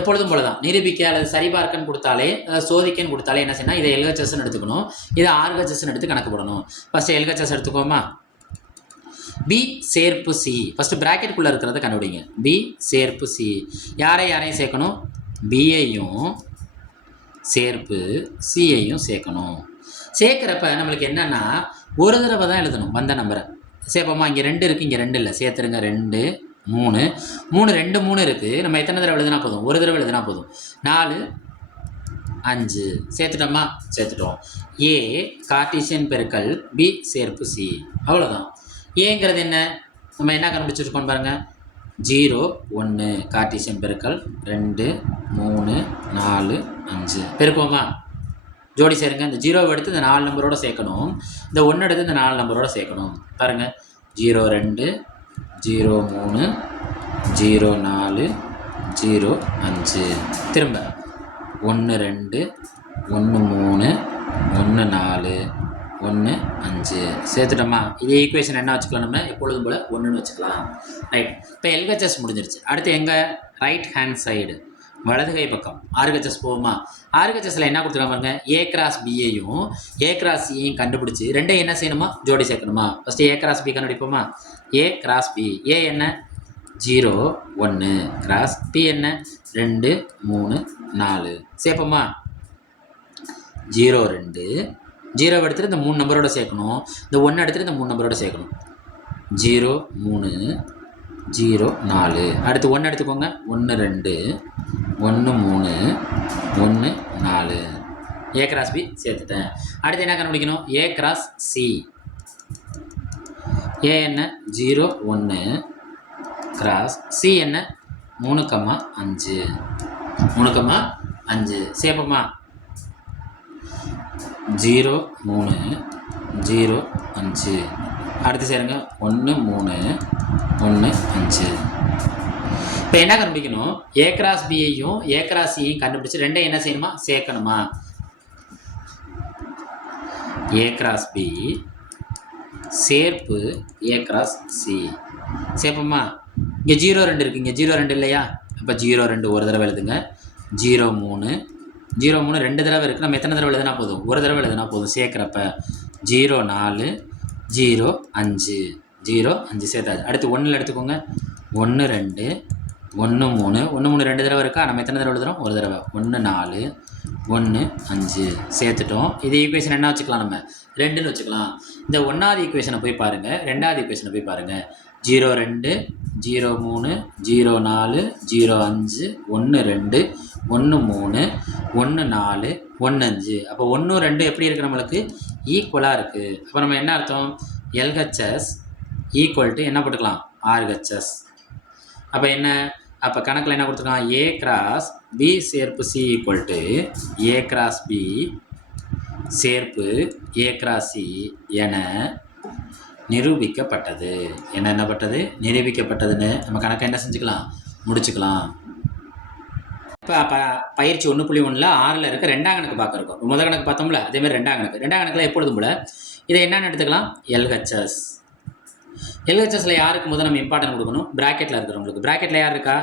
எப்பொழுதும் போல தான் நிரூபிக்க அல்லது சரிபார்க்கன்னு கொடுத்தாலே சோதிக்கன்னு கொடுத்தாலே என்ன செய்யணும்? இதை LHSன்னு எடுத்துக்கணும். இதை RHSன்னு எடுத்து கணக்கு போடணும். First LHS எடுத்துக்கோமா. பி சேர்ப்பு சி. ஃபஸ்ட்டு ப்ராக்கெட்டுக்குள்ளே இருக்கிறத கண்டுபிடிங்க. பி சேர்ப்பு சி. யாரையும் சேர்க்கணும்? பியையும் சேர்ப்பு சியையும் சேர்க்கணும். சேர்க்குறப்ப நம்மளுக்கு என்னென்னா ஒரு தடவை தான் எழுதணும் வந்த நம்பரை. சேர்ப்போமா? இங்கே 2 இருக்குது, இங்கே 2 இல்லை. சேர்த்துருங்க. 2 3 2 3 இருக்குது. நம்ம எத்தனை தடவை எழுதுனா போதும்? ஒரு தடவை எழுதுனா போதும். 4 5 சேர்த்துட்டோமா? சேர்த்துட்டோம். ஏ கார்ட்டீசியன் பெருக்கல் பி சேர்ப்பு சி. அவ்வளோதான். ஏங்கிறது என்ன? நம்ம என்ன கண்டுபிடிச்சிருக்கோம் பாருங்கள். 0 1 கார்ட்டீசியன் பெருக்கல் 2 3 4 5 பெருப்போமா? ஜோடி சேருங்க. இந்த 0 எடுத்து இந்த 4 நம்பரோட சேர்க்கணும். இந்த 1 எடுத்து இந்த 4 நம்பரோட சேர்க்கணும். பாருங்கள். 0 2 0 3 0 4 0 5. திரும்ப 1 2 1 3 1 4 1 5 சேர்த்துட்டோமா? இதே ஈக்குவேஷன் என்ன வச்சுக்கலாம்? நம்ம எப்பொழுதும் போல் 1ன்னு வச்சுக்கலாம். ரைட். இப்போ எல்ஹெச்எஸ் முடிஞ்சிருச்சு. அடுத்து எங்கே? ரைட் ஹேண்ட் சைடு, வலது கை பக்கம் ஆர்ஹெச்எஸ் போகுமா? ஆர்ஹெச்எஸில் என்ன கொடுத்துருக்காங்க பாருங்க. ஏ கிராஸ் பியையும் ஏ கிராஸ் சியையும் கண்டுபிடிச்சி ரெண்டையும் என்ன செய்யணுமா? ஜோடி சேர்க்கணுமா? ஃபஸ்ட்டு ஏ கிராஸ் பி கண்டுபிடிப்போமா? A cross B. ஏ என்ன? 0 1 கிராஸ் பி என்ன? 2 3 4 சேர்ப்போமா? 0 2 0 எடுத்துகிட்டு இந்த 3 நம்பரோட சேர்க்கணும். இந்த 1 எடுத்துகிட்டு இந்த 3 நம்பரோட சேர்க்கணும். 0 3 0 4. அடுத்து 1 எடுத்துக்கோங்க. 1 2 1 3 1 4. ஏ கிராஸ் பி சேர்த்துட்டேன். அடுத்து என்ன கண்டுபிடிக்கணும்? A cross C. ஏ என்ன? 0 1 கிராஸ் சி என்ன? 3 5 3 5 சேர்ப்போமா? 0 3 0 5. அடுத்து சேருங்க. 1 3 1 5. இப்போ என்ன கண்டுபிடிக்கணும்? ஏ கிராஸ் பியையும் ஏ கிராஸ் சியையும் கண்டுபிடிச்சி ரெண்டையும் என்ன செய்யணுமா? சேர்க்கணுமா? ஏ கிராஸ் பி சேர்ப்பு ஏ கிராஸ் சி சேர்ப்போமா? இங்கே 0 2 இருக்குது, இங்கே 0 2 இல்லையா? அப்போ 0 2 ஒரு தடவை எழுதுங்க. 0 3 0 3 2 தடவை இருக்குது. நம்ம எத்தனை தடவை எழுதுனா போதும்? ஒரு தடவை எழுதுனா போதும். சேர்க்குறப்ப 0 4 0 5 0 5 சேர்த்தாச்சு. அடுத்து 1 எடுத்துக்கோங்க. 1 2 1 3 1 3 2 தடவை இருக்கா? நம்ம எத்தனை தடவை எழுதுகிறோம்? ஒரு தடவை. 1 4 1 5 சேர்த்துட்டோம். இது ஈக்குவேஷன் என்ன வச்சுக்கலாம்? நம்ம 2ன்னு வச்சுக்கலாம். இந்த 1வது ஈக்குவேஷனை போய் பாருங்கள், 2வது ஈக்குவேஷனை போய் பாருங்கள். 0 2 0 3 0 4 0 5 1 2 1 3 1 4 1 5. அப்போ 1 2 எப்படி இருக்குது? நம்மளுக்கு ஈக்குவலாக இருக்குது. அப்போ நம்ம என்ன அர்த்தம்? எல்ஹெச்எஸ் ஈக்குவல் டு என்ன போட்டுக்கலாம்? ஆர்ஹெச்எஸ். அப்போ என்ன? அப்போ கணக்கில் என்ன கொடுத்துருக்கான்? ஏ கிராஸ் பி சேர்ப்பு C equal to A cross B சேர்ப்பு ஏ கிராஸ் சி என நிரூபிக்கப்பட்டது. என்ன பட்டது? நிரூபிக்கப்பட்டதுன்னு நம்ம கணக்கை என்ன செஞ்சுக்கலாம்? முடிச்சுக்கலாம். இப்போ பயிற்சி 1.1ல் 6ல் இருக்க 2ஆம் கணக்கு பார்க்க இருக்கோம். முதல் கணக்கு பார்த்தோம்ல, அதேமாதிரி 2ஆம் கணக்கில் எப்பொழுதும் போல் இதை என்னென்னு எடுத்துக்கலாம்? எல்ஹெச்எஸ். எல்ஹெச்எஸில் யாருக்கு முதல் நம்ம இம்பார்ட்டன்ட் கொடுக்கணும்? ப்ராக்கெட்டில் இருக்கிறவங்களுக்கு. ப்ராக்கெட்டில் யார் இருக்கா?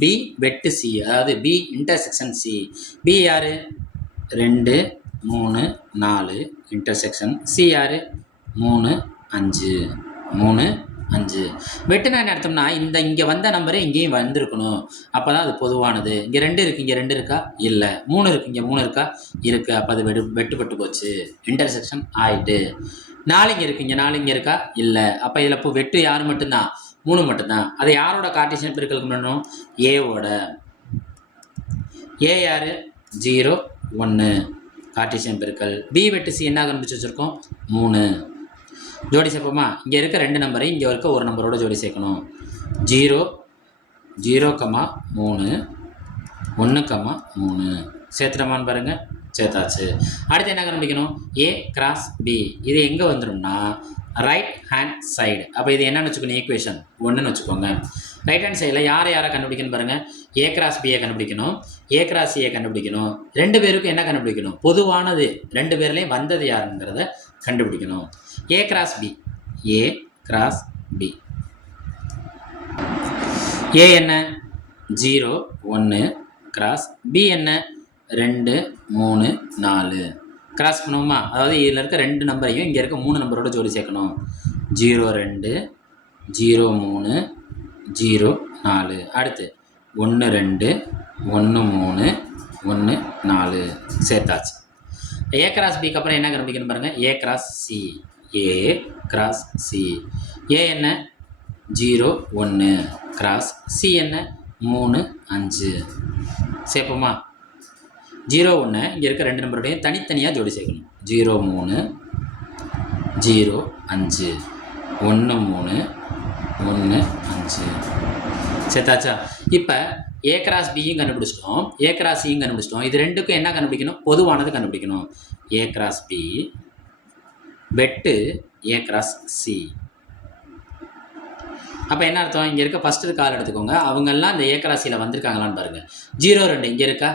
பி வெட்டு சி, அதாவது பி இன்டர்செக்ஷன் சி. பி யார்? 2 3 4 இன்டர்செக்ஷன். சி யார்? 3 5 3 5. வெட்டுனா என்ன அர்த்தம்னா இங்கே வந்த நம்பரே இங்கேயும் வந்திருக்கணும். அப்போ தான் அது பொதுவானது. இங்கே 2 இருக்குது, இங்கே 2 இருக்கா? இல்லை. 3 இருக்குது, இங்கே 3 இருக்கா? இருக்குது. அப்போ அது வெட்டுப்பட்டு போச்சு, இன்டர்செக்ஷன் ஆகிட்டு. 4 இங்கே இருக்குது, இங்கே 4 இங்கே இருக்கா? இல்லை. அப்போ இதில் இப்போ வெட்டு யார் மட்டும்தான்? 3 மட்டும்தான். அதை யாரோட கார்ட்டீசியன் பெருக்கல் பண்ணணும்? ஏவோட. ஏ யார்? 0 1 கார்ட்டீசியன் பெருக்கல். பி வெட்டு சி என்ன கண்டுபிடிச்சி வச்சுருக்கோம்? 3. ஜோடி சேர்ப்போமா? இங்கே இருக்க 2 நம்பரை இங்கே இருக்க ஒரு நம்பரோட ஜோடி சேர்க்கணும். 0 0 3 1 3 சேர்த்துட்டோமான்னு பாருங்கள். சேர்த்தாச்சு. அடுத்து என்ன கண்டுபிடிக்கணும்? A cross B. இது எங்கே வந்துடும்னா ரைட் ஹேண்ட் சைடு. அப்போ இது என்னன்னு வச்சுக்கணும்? ஈக்குவேஷன் 1ன்னு வச்சுக்கோங்க. ரைட் ஹேண்ட் சைடில் யாரை கண்டுபிடிக்கணும் பாருங்கள். ஏ கிராஸ் பியை கண்டுபிடிக்கணும், ஏ கிராஸ் சியை கண்டுபிடிக்கணும். 2 பேருக்கும் என்ன கண்டுபிடிக்கணும்? பொதுவானது. 2 பேர்லேயும் வந்தது யாருங்கிறத கண்டுபிடிக்கணும். A cross B. A cross B. A என்ன? 0 1 கிராஸ் பி என்ன? 2 3 4. கிராஸ் பண்ணுவோமா? அதாவது இதில் இருக்க 2 நம்பரையும் இங்கே இருக்க 3 நம்பரோட ஜோடி சேர்க்கணும். 0 2 0 3 0 4. அடுத்து 1 2 1 3 1 4 சேர்த்தாச்சு. ஏ கிராஸ் பிக்கு அப்புறம் என்ன கண்டுபிடிக்கணும் பாருங்கள், A cross C. A cross C. A என்ன 0 1 கிராஸ் சி என்ன 3 5 சேர்ப்போமா. 0 1 இங்கே இருக்க ரெண்டு நம்பருடையும் தனித்தனியாக ஜோடி சேர்க்கணும். 0 3 0 5 1 3 1 5 சேர்த்தாச்சா. இப்போ ஏ கிராஸ் பியும் கண்டுபிடிச்சிட்டோம், ஏ கிராஸ் சியும் கண்டுபிடிச்சிட்டோம். இது ரெண்டுக்கும் என்ன கண்டுபிடிக்கணும், பொதுவானது கண்டுபிடிக்கணும். ஏ கிராஸ் பி வெட்டு ஏ கிராஸ் சி. அப்போ என்ன அர்த்தம், இங்கே இருக்க ஃபஸ்ட்டு இருக்க ஆள் எடுத்துக்கோங்க, அவங்கெல்லாம் இந்த ஏ கிராஸ் சியில் வந்திருக்காங்களான்னு பாருங்கள். 0 2 இங்கே இருக்கா,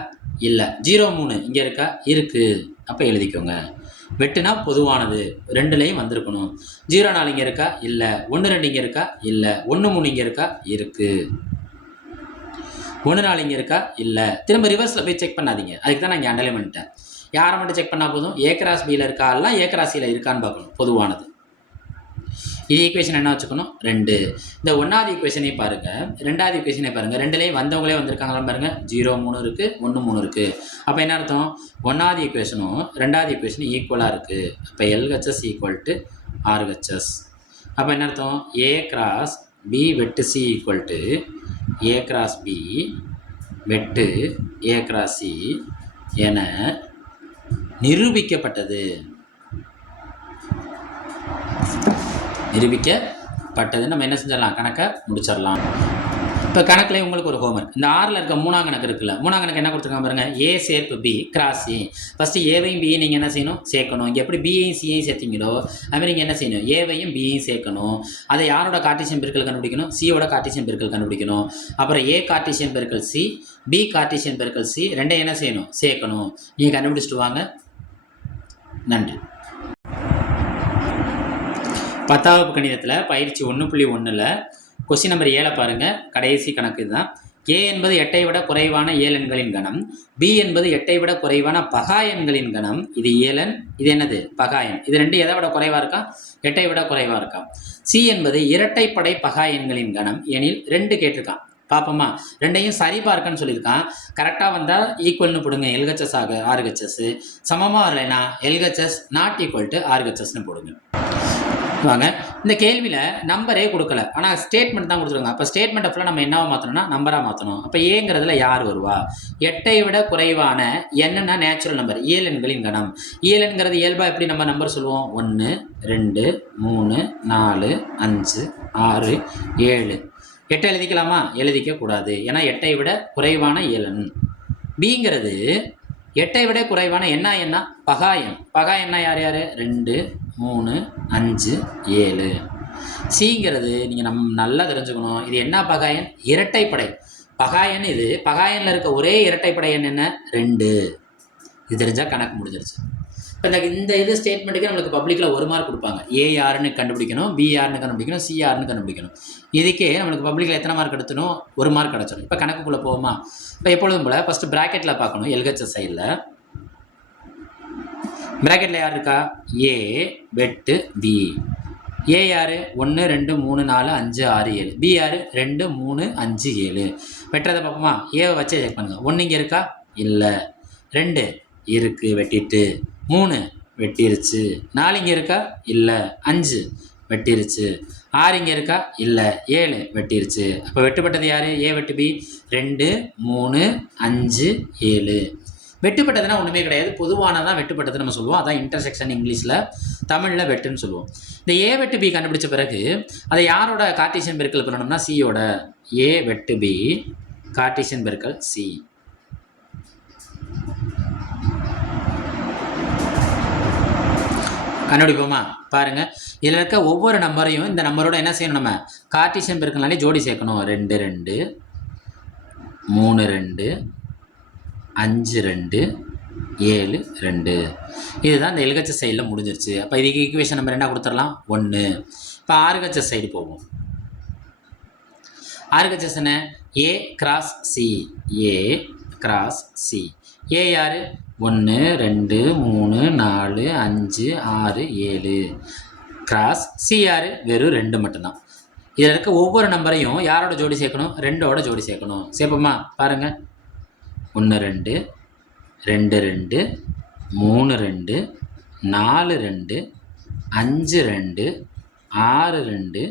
இல்லை. 0 3 இங்கே இருக்கா, இருக்குது. அப்போ எழுதிக்கோங்க. வெட்டுனா பொதுவானது, ரெண்டுலேயும் வந்திருக்கணும். 0 4 இங்கே இருக்கா, இல்லை. 1 2 இங்கே இருக்கா, இல்லை. 1 3 இங்கே இருக்கா, இருக்குது. 1 4 இங்கே இருக்கா, இல்லை. திரும்ப ரிவர்ஸில் போய் செக் பண்ணாதீங்க, அதுக்கு தான் நான் இங்கே அண்டர்லைன் பண்ணிட்டேன். யாரை மட்டும் செக் பண்ணால் போதும், ஏ கிராஸ் பியில் இருக்கா, எல்லாம் ஏ கிராஸ் சியில் இருக்கான்னு பார்க்கணும், பொதுவானது. இது ஈக்குவேஷன் என்ன வச்சுக்கணும், 2. இந்த 1வது ஈக்குவேஷனையும் பாருங்கள், 2வது ஈக்குவேஷனை பாருங்கள், ரெண்டுலேயும் வந்தவங்களே வந்திருக்காங்களான்னு பாருங்கள். 0 3 இருக்குது, 1 3 இருக்குது. அப்போ என்ன அர்த்தம், 1வது ஈக்குவேஷனும் 2வது ஈக்குவேஷனும் ஈக்குவலாக இருக்குது. அப்போ LHS ஈக்குவல் டு RHS. அப்போ என்ன அர்த்தம், ஏ கிராஸ் பி வெட்டு C equal to A cross B வெட்டு ஏ கிராஸ் சி என நிரூபிக்கப்பட்டது. நிரூபிக்கப்பட்டது. நம்ம என்ன செஞ்சிடலாம், கணக்கை முடிச்சிடலாம். இப்போ கணக்கில் உங்களுக்கு ஒரு ஹோம்ஒர்க், இந்த 6ல் இருக்க 3ஆம் கணக்கு இருக்குல்ல, 3ஆம் கணக்கு என்ன கொடுத்துருக்காங்க பாருங்கள், ஏ சேர்ப்பு பி கிராஸ் சி. ஃபஸ்ட்டு ஏவையும் பியும் நீங்கள் என்ன செய்யணும், சேர்க்கணும். இங்கே எப்படி பியையும் சியையும் சேர்த்தீங்களோ அதுமாதிரி நீங்கள் என்ன செய்யணும், ஏவையும் பியையும் சேர்க்கணும். அதை யாரோட கார்ட்டீசியன் பெருக்கல் கண்டுபிடிக்கணும், சியோட கார்ட்டீசியன் பெருக்கல் கண்டுபிடிக்கணும். அப்புறம் ஏ கார்ட்டீசியன் பெருக்கல் சி, பி கார்ட்டீசியன் பெருக்கல் சி, ரெண்டையும் என்ன செய்யணும், சேர்க்கணும். நீங்கள் கண்டுபிடிச்சிட்டு வாங்க. நன்றி. 10வது கணிதத்தில் பயிற்சி 1.1ல் கொஸ்டின் நம்பர் 7 பாருங்கள். கடைசி கணக்கு இதுதான். ஏ என்பது 8ஐ விட குறைவான ஏழெண்களின் கணம், பி என்பது 8ஐ விட குறைவான பகா எண்களின் கணம். இது ஏழன், இது என்னது பகாயன். இது ரெண்டு எதை விட குறைவாக இருக்கா, 8ஐ விட குறைவாக இருக்கா. சி என்பது இரட்டைப்படை பகா எண்களின் கணம் எனில் 2 கேட்டிருக்கான். பார்ப்போமா, ரெண்டையும் சரி பார்க்கன்னு சொல்லியிருக்கான். கரெக்டாக வந்தால் ஈக்குவல்னு போடுங்க, LHS ஆக RHS. சமமாக வரலைன்னா LHS நாட் ஈக்குவல் டு RHSன்னு போடுங்க. வாங்க, இந்த கேள்வியில் நம்பரே கொடுக்கல, ஆனால் ஸ்டேட்மெண்ட் தான் கொடுத்துருக்காங்க. அப்போ ஸ்டேட்மெண்ட்டை ஃபுல்லாக நம்ம என்னவா மாற்றணும்னா நம்பராக மாற்றணும். அப்போ ஏங்கிறதுல யார் வருவா, 8ஐ விட குறைவான என்னன்னா நேச்சுரல் நம்பர், இயலெண்களின் கணம். இயலெண்கிறது இயல்பாக எப்படி நம்ம நம்பர் சொல்லுவோம், 1 2 3 4 5 6 7. 8 எழுதிக்கலாமா, எழுதிக்க கூடாது, ஏன்னா 8ஐ விட குறைவான இயலன். பிங்கிறது 8ஐ விட குறைவான என்ன பகாயன். பகாயன்னா யார் யார், 2 3 5 7. சிங்கிறது நீங்கள் நல்லா தெரிஞ்சுக்கணும், இது என்ன பகாயன், இரட்டைப்படை பகாயன். இது பகாயனில் இருக்க ஒரே இரட்டைப்படை எண் என்ன, 2. இது தெரிஞ்சால் கணக்கு முடிஞ்சிருச்சு. இப்போ இந்த இது ஸ்டேட்மெண்ட்டுக்கு நம்மளுக்கு பப்ளிக்கில் 1 மார்க் கொடுப்பாங்க. ஏ யாருன்னு கண்டுபிடிக்கணும், பி யாருன்னு கண்டுபிடிக்கணும், சி யாருன்னு கண்டுபிடிக்கணும். இதுக்கே நம்மளுக்கு பப்ளிக்கில் எத்தனை மார்க் எடுத்தணும், 1 மார்க் கிடச்சிடும். இப்போ கணக்குக்குள்ளே போவோமா. இப்போ எப்பொழுதும் போல் ஃபஸ்ட்டு ப்ராக்கெட்டில் பார்க்கணும், LHS சைடில் ப்ராக்கெட்டில் யார் இருக்கா, ஏ வெட்டு பி. ஏ யார், 1 2 3 4 5 6 7. பி யார், 2 3 5 7. வெட்டுறதை பார்ப்போமா, ஏவை வச்சே செக் பண்ணுங்கள். 1 இங்கே இருக்கா, இல்லை. 2 இருக்குது, வெட்டிட்டு. 3 வெட்டிருச்சு. 4 இங்கே இருக்கா, இல்லை. 5 வெட்டிருச்சு. 6 இங்கே இருக்கா, இல்லை. 7 வெட்டிருச்சு. அப்போ வெட்டுப்பட்டது யார், ஏ வெட்டு பி. 2 3 5 7. வெட்டுப்பட்டதுன்னா ஒன்றுமே கிடையாது, பொதுவானதான் வெட்டுப்பட்டது நம்ம சொல்லுவோம். அதான் இன்டர்செக்ஷன் இங்கிலீஷில், தமிழில் வெட்டுன்னு சொல்லுவோம். இந்த ஏ வெட்டு பி கண்டுபிடிச்ச பிறகு அதை யாரோட கார்ட்டீசியன் பெருக்கல் பண்ணணும்னா சியோட. ஏ வெட்டு பி கார்ட்டீசியன் பெருக்கல் சி. கண்டுபிடிப்போமா, பாருங்கள். இதில் இருக்க ஒவ்வொரு நம்பரையும் இந்த நம்பரோட என்ன செய்யணும், நம்ம கார்ட்டீசியன் பெருக்கல்னாலே ஜோடி சேர்க்கணும். 2 2 3 2 5 2 7 2. இதுதான் இந்த LHS சைடில் முடிஞ்சிருச்சு. அப்போ இதுக்கு ஈக்குவேஷன் நம்பர் என்ன கொடுத்துடலாம், 1. இப்போ RHS சைடு போவோம். RHS என்ன, A cross C. A cross C. A யார், 1 2 3 4 5 6 7. கிராஸ் சி யார், வெறும் 2 மட்டும்தான். இதில் இருக்க ஒவ்வொரு நம்பரையும் யாரோட ஜோடி சேர்க்கணும்? 2ஓட ஜோடி சேர்க்கணும். சேர்ப்போமா? பாருங்கள். 1 2 2 2 3 2 4 2 5 2 6 2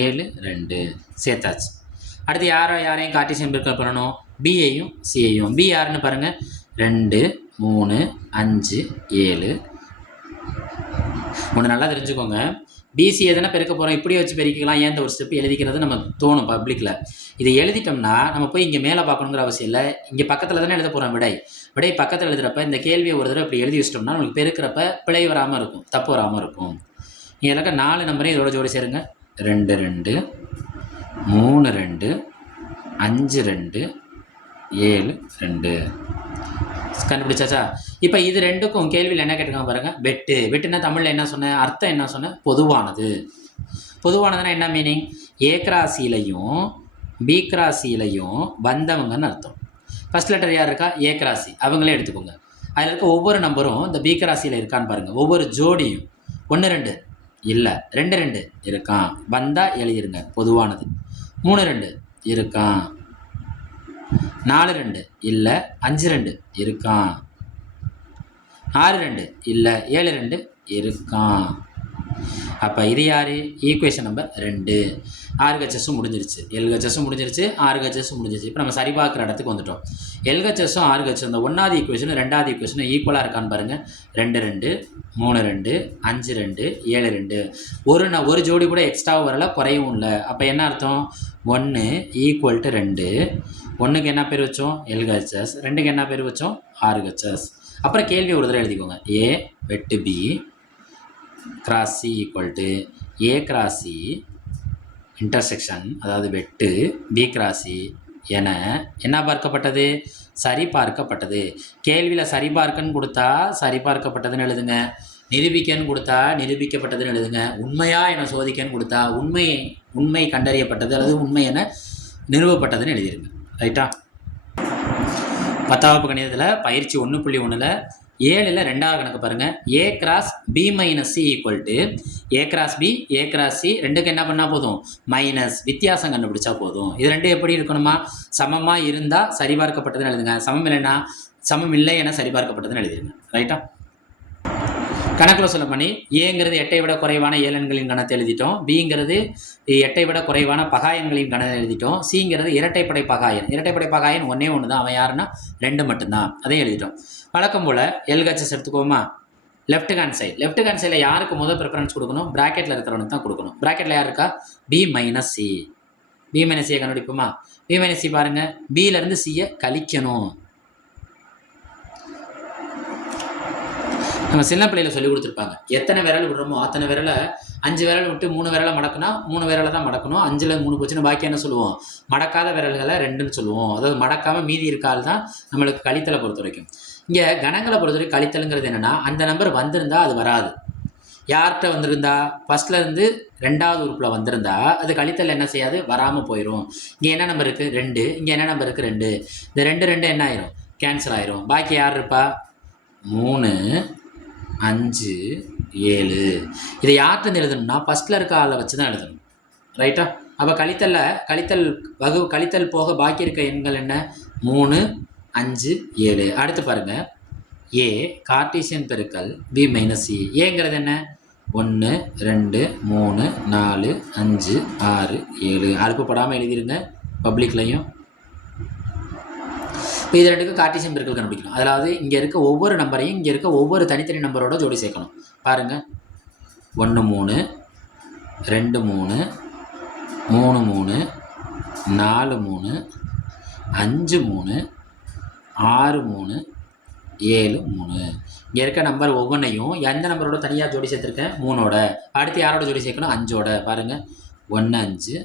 7 2 சேர்த்தாச்சு. அடுத்து யாரையும் கார்ட்டீசியன் பெருக்கல் பண்ணணும்? பியையும் சியையும். பி யாருன்னு பாருங்கள். 2 3 5 7. ஒன்று நல்லா தெரிஞ்சுக்கோங்க. பிசி எதனா பெருக்க போகிறோம், இப்படியே வச்சு பெருக்கலாம், ஏன் ஒரு ஸ்டெப் எழுதிக்கிறது நம்ம தோணும் பப்ளிக்கில். இதை எழுதிட்டோம்னா நம்ம போய் இங்கே மேலே பார்க்கணுங்கிற அவசியம் இல்லை. இங்கே பக்கத்தில் தானே எழுத போகிறோம். விடை பக்கத்தில் எழுதுகிறப்ப இந்த கேள்வியை ஒரு தடவை இப்படி எழுதி வச்சிட்டோம்னா நம்மளுக்கு பெருக்கிறப்ப பிழை வராமல் இருக்கும், தப்பு வராமல் இருக்கும். இங்கே இருக்க 4 நம்பரையும் இதோட ஜோடி சேருங்க. 2 2 3 2 5 2 7 2. கண்டுபிடிச்சாச்சா? இப்போ இது ரெண்டுக்கும் கேள்வியில் என்ன கேட்டிருக்காங்க பாருங்கள். வெட்டுனா தமிழில் என்ன சொன்னேன்? அர்த்தம் என்ன சொன்னேன்? பொதுவானது. பொதுவானதுன்னா என்ன மீனிங்? ஏ கிராசிலையும் பி கிராசிலையும் வந்தவங்கன்னு அர்த்தம். ஃபஸ்ட் லெட்டர் யார் இருக்கா? ஏ கிராசி, அவங்களே எடுத்துக்கோங்க. அதில் இருக்க ஒவ்வொரு நம்பரும் இந்த பி கிராசியில் இருக்கான்னு பாருங்கள். ஒவ்வொரு ஜோடியும் 1 2 இல்லை, 2 2 இருக்கான். வந்தால் எழுதிருங்க, பொதுவானது. 3 2 இருக்கான். 4 2 இல்லை, 5 2 இருக்கான். 6 2 இல்லை, 7 2 இருக்கான். அப்போ இது யார்? Equation number 2. ஆர்ஹெச்எஸும் முடிஞ்சிருச்சு, எல்ஹெச்எஸும் முடிஞ்சிருச்சு, ஆர்ஹெச்எஸும் முடிஞ்சிருச்சு. இப்போ நம்ம சரி பார்க்குற இடத்துக்கு வந்துட்டோம். எல்ஹெச்எஸும் ஆர்ஹெச்எஸ் இந்த 1வது ஈக்குவேஷனும் 2வது ஈக்குவேஷனும் ஈக்குவலாக இருக்கான்னு பாருங்கள். 2 2 3 2 5 2 7 2. ஒரு ஜோடி கூட எக்ஸ்ட்ராவும் வரல, குறையும் இல்லை. அப்போ என்ன அர்த்தம்? 1 = 2. 1க்கு என்ன பேர் வச்சோம்? எல்ஹெச்எஸ். 2க்கு என்ன பேர் வச்சோம்? ஆர்ஹெச்எஸ். அப்புறம் கேள்வி ஒரு தடவை எழுதிக்கோங்க. ஏ வெட்டு B cross C = A cross C intersection, அதாவது வெட்டு பி கிராஸ் சி என என்ன பார்க்கப்பட்டது? சரி பார்க்கப்பட்டது. கேள்வியில் சரி பார்க்கன்னு கொடுத்தா சரி பார்க்கப்பட்டதுன்னு எழுதுங்க. நிரூபிக்கன்னு கொடுத்தா நிரூபிக்கப்பட்டதுன்னு எழுதுங்க. உண்மையா என சோதிக்கன்னு கொடுத்தா உண்மை கண்டறியப்பட்டது அல்லது உண்மை என நிறுவப்பட்டதுன்னு எழுதிருங்க. ரைட்டா? 10வது வகுப்பு கணிதத்தில் பயிற்சி 1.1ல் 7ல் 2வது கணக்கு பாருங்கள். A cross B minus C A cross B A cross C ரெண்டுக்கு என்ன பண்ணால் போதும்? மைனஸ், வித்தியாசம் கண்டுபிடிச்சா போதும். இது ரெண்டு எப்படி இருக்கணுமா? சமமாக இருந்தால் சரிபார்க்கப்பட்டதுன்னு எழுதுங்க. சமம் இல்லைன்னா சமம் இல்லை என சரிபார்க்கப்பட்டதுன்னு எழுதிடுங்க. ரைட்டா? கணக்கில் சொல்ல பண்ணி ஏங்கிறது 8ஐ விட குறைவான ஏழெண்களின் கணத்தை எழுதிட்டோம். பிங்கிறது 8ஐ விட குறைவான பகாயன்களின் கணத்தை எழுதிட்டோம். சிங்கிறது இரட்டைப்படை பகாயன். இரட்டைப்படை பகாயன் ஒன்றே ஒன்று தான், அவன் யாருன்னா 2 மட்டும்தான். அதையும் எழுதிட்டோம். வழக்கம் போல் எல்ஹெச்எஸ் எடுத்துக்கோமா. லெஃப்ட் ஹேண்ட் சைடில் யாருக்கு முதல் ப்ரிஃபரன்ஸ் கொடுக்கணும்? ப்ராக்கெட்டில் இருக்கிறவனுக்கு தான் கொடுக்கணும். ப்ராக்கெட்டில் யார் இருக்கா? B minus C. B minus சியை கண்டுபிடிப்போமா? பி மைனஸ் சி பாருங்கள், பியிலேருந்து சியை கழிக்கணும். நம்ம சின்ன பிள்ளையில் சொல்லி கொடுத்துருப்பாங்க, எத்தனை விரல் விடுறோமோ அத்தனை விரலை 5 விரல் விட்டு 3 விரலை மடக்குனா 3 விரலை தான் மடக்கணும். 5ல் 3 போச்சுன்னு பாக்கி என்ன சொல்லுவோம்? மடக்காத விரல்களை 2ன்னு சொல்லுவோம். அதாவது மடக்காமல் மீதி இருக்கால் தான் நம்மளுக்கு கழித்தலை பொறுத்த வரைக்கும். இங்கே கணங்களை பொறுத்த வரைக்கும் கழித்தலுங்கிறது என்னென்னா, அந்த நம்பர் வந்திருந்தால் அது வராது. யார்கிட்ட வந்திருந்தா? ஃபஸ்ட்லேருந்து 2வது உறுப்பில் வந்திருந்தா அது கழித்தல் என்ன செய்யாது? வராமல் போயிடும். இங்கே என்ன நம்பர் இருக்குது? 2. இங்கே என்ன நம்பர் இருக்குது? 2. இந்த 2 என்ன ஆயிரும்? கேன்சல் ஆயிரும். பாக்கி யார் இருப்பா? 3 5 7. இதை யார்கிட்ட எழுதணும்னா ஃபஸ்ட்டில் இருக்க ஆளை வச்சு தான் எழுதணும். ரைட்டா? அப்போ கழித்தல் போக பாக்கி இருக்க எண்கள் என்ன? 3 5 7. அடுத்து பாருங்கள், ஏ கார்ட்டீசியன் பெருக்கல் பி மைனஸ் சி. ஏங்கிறது என்ன? 1 2 3 4 5 6 7. அழுப்புப்படாமல் எழுதிருங்க பப்ளிக்லையும். இப்போ இது ரெண்டுக்கும் கார்ட்டீசியன் பெருக்கல் கண்டுபிடிக்கணும். அதாவது இங்கே இருக்க ஒவ்வொரு நம்பரையும் இங்கே இருக்க ஒவ்வொரு தனித்தனி நம்பரோட ஜோடி சேர்க்கணும். பாருங்கள், 1 3 2 3 3 3 4 3 5 3 6 3 7 3. இங்கே இருக்க நம்பர் ஒவ்வொன்றையும் எந்த நம்பரோட தனியாக ஜோடி சேர்த்துருக்கேன்? 3ஓட. அடுத்து யாரோட ஜோடி சேர்க்கணும்? 5ஓட. பாருங்கள், 1 5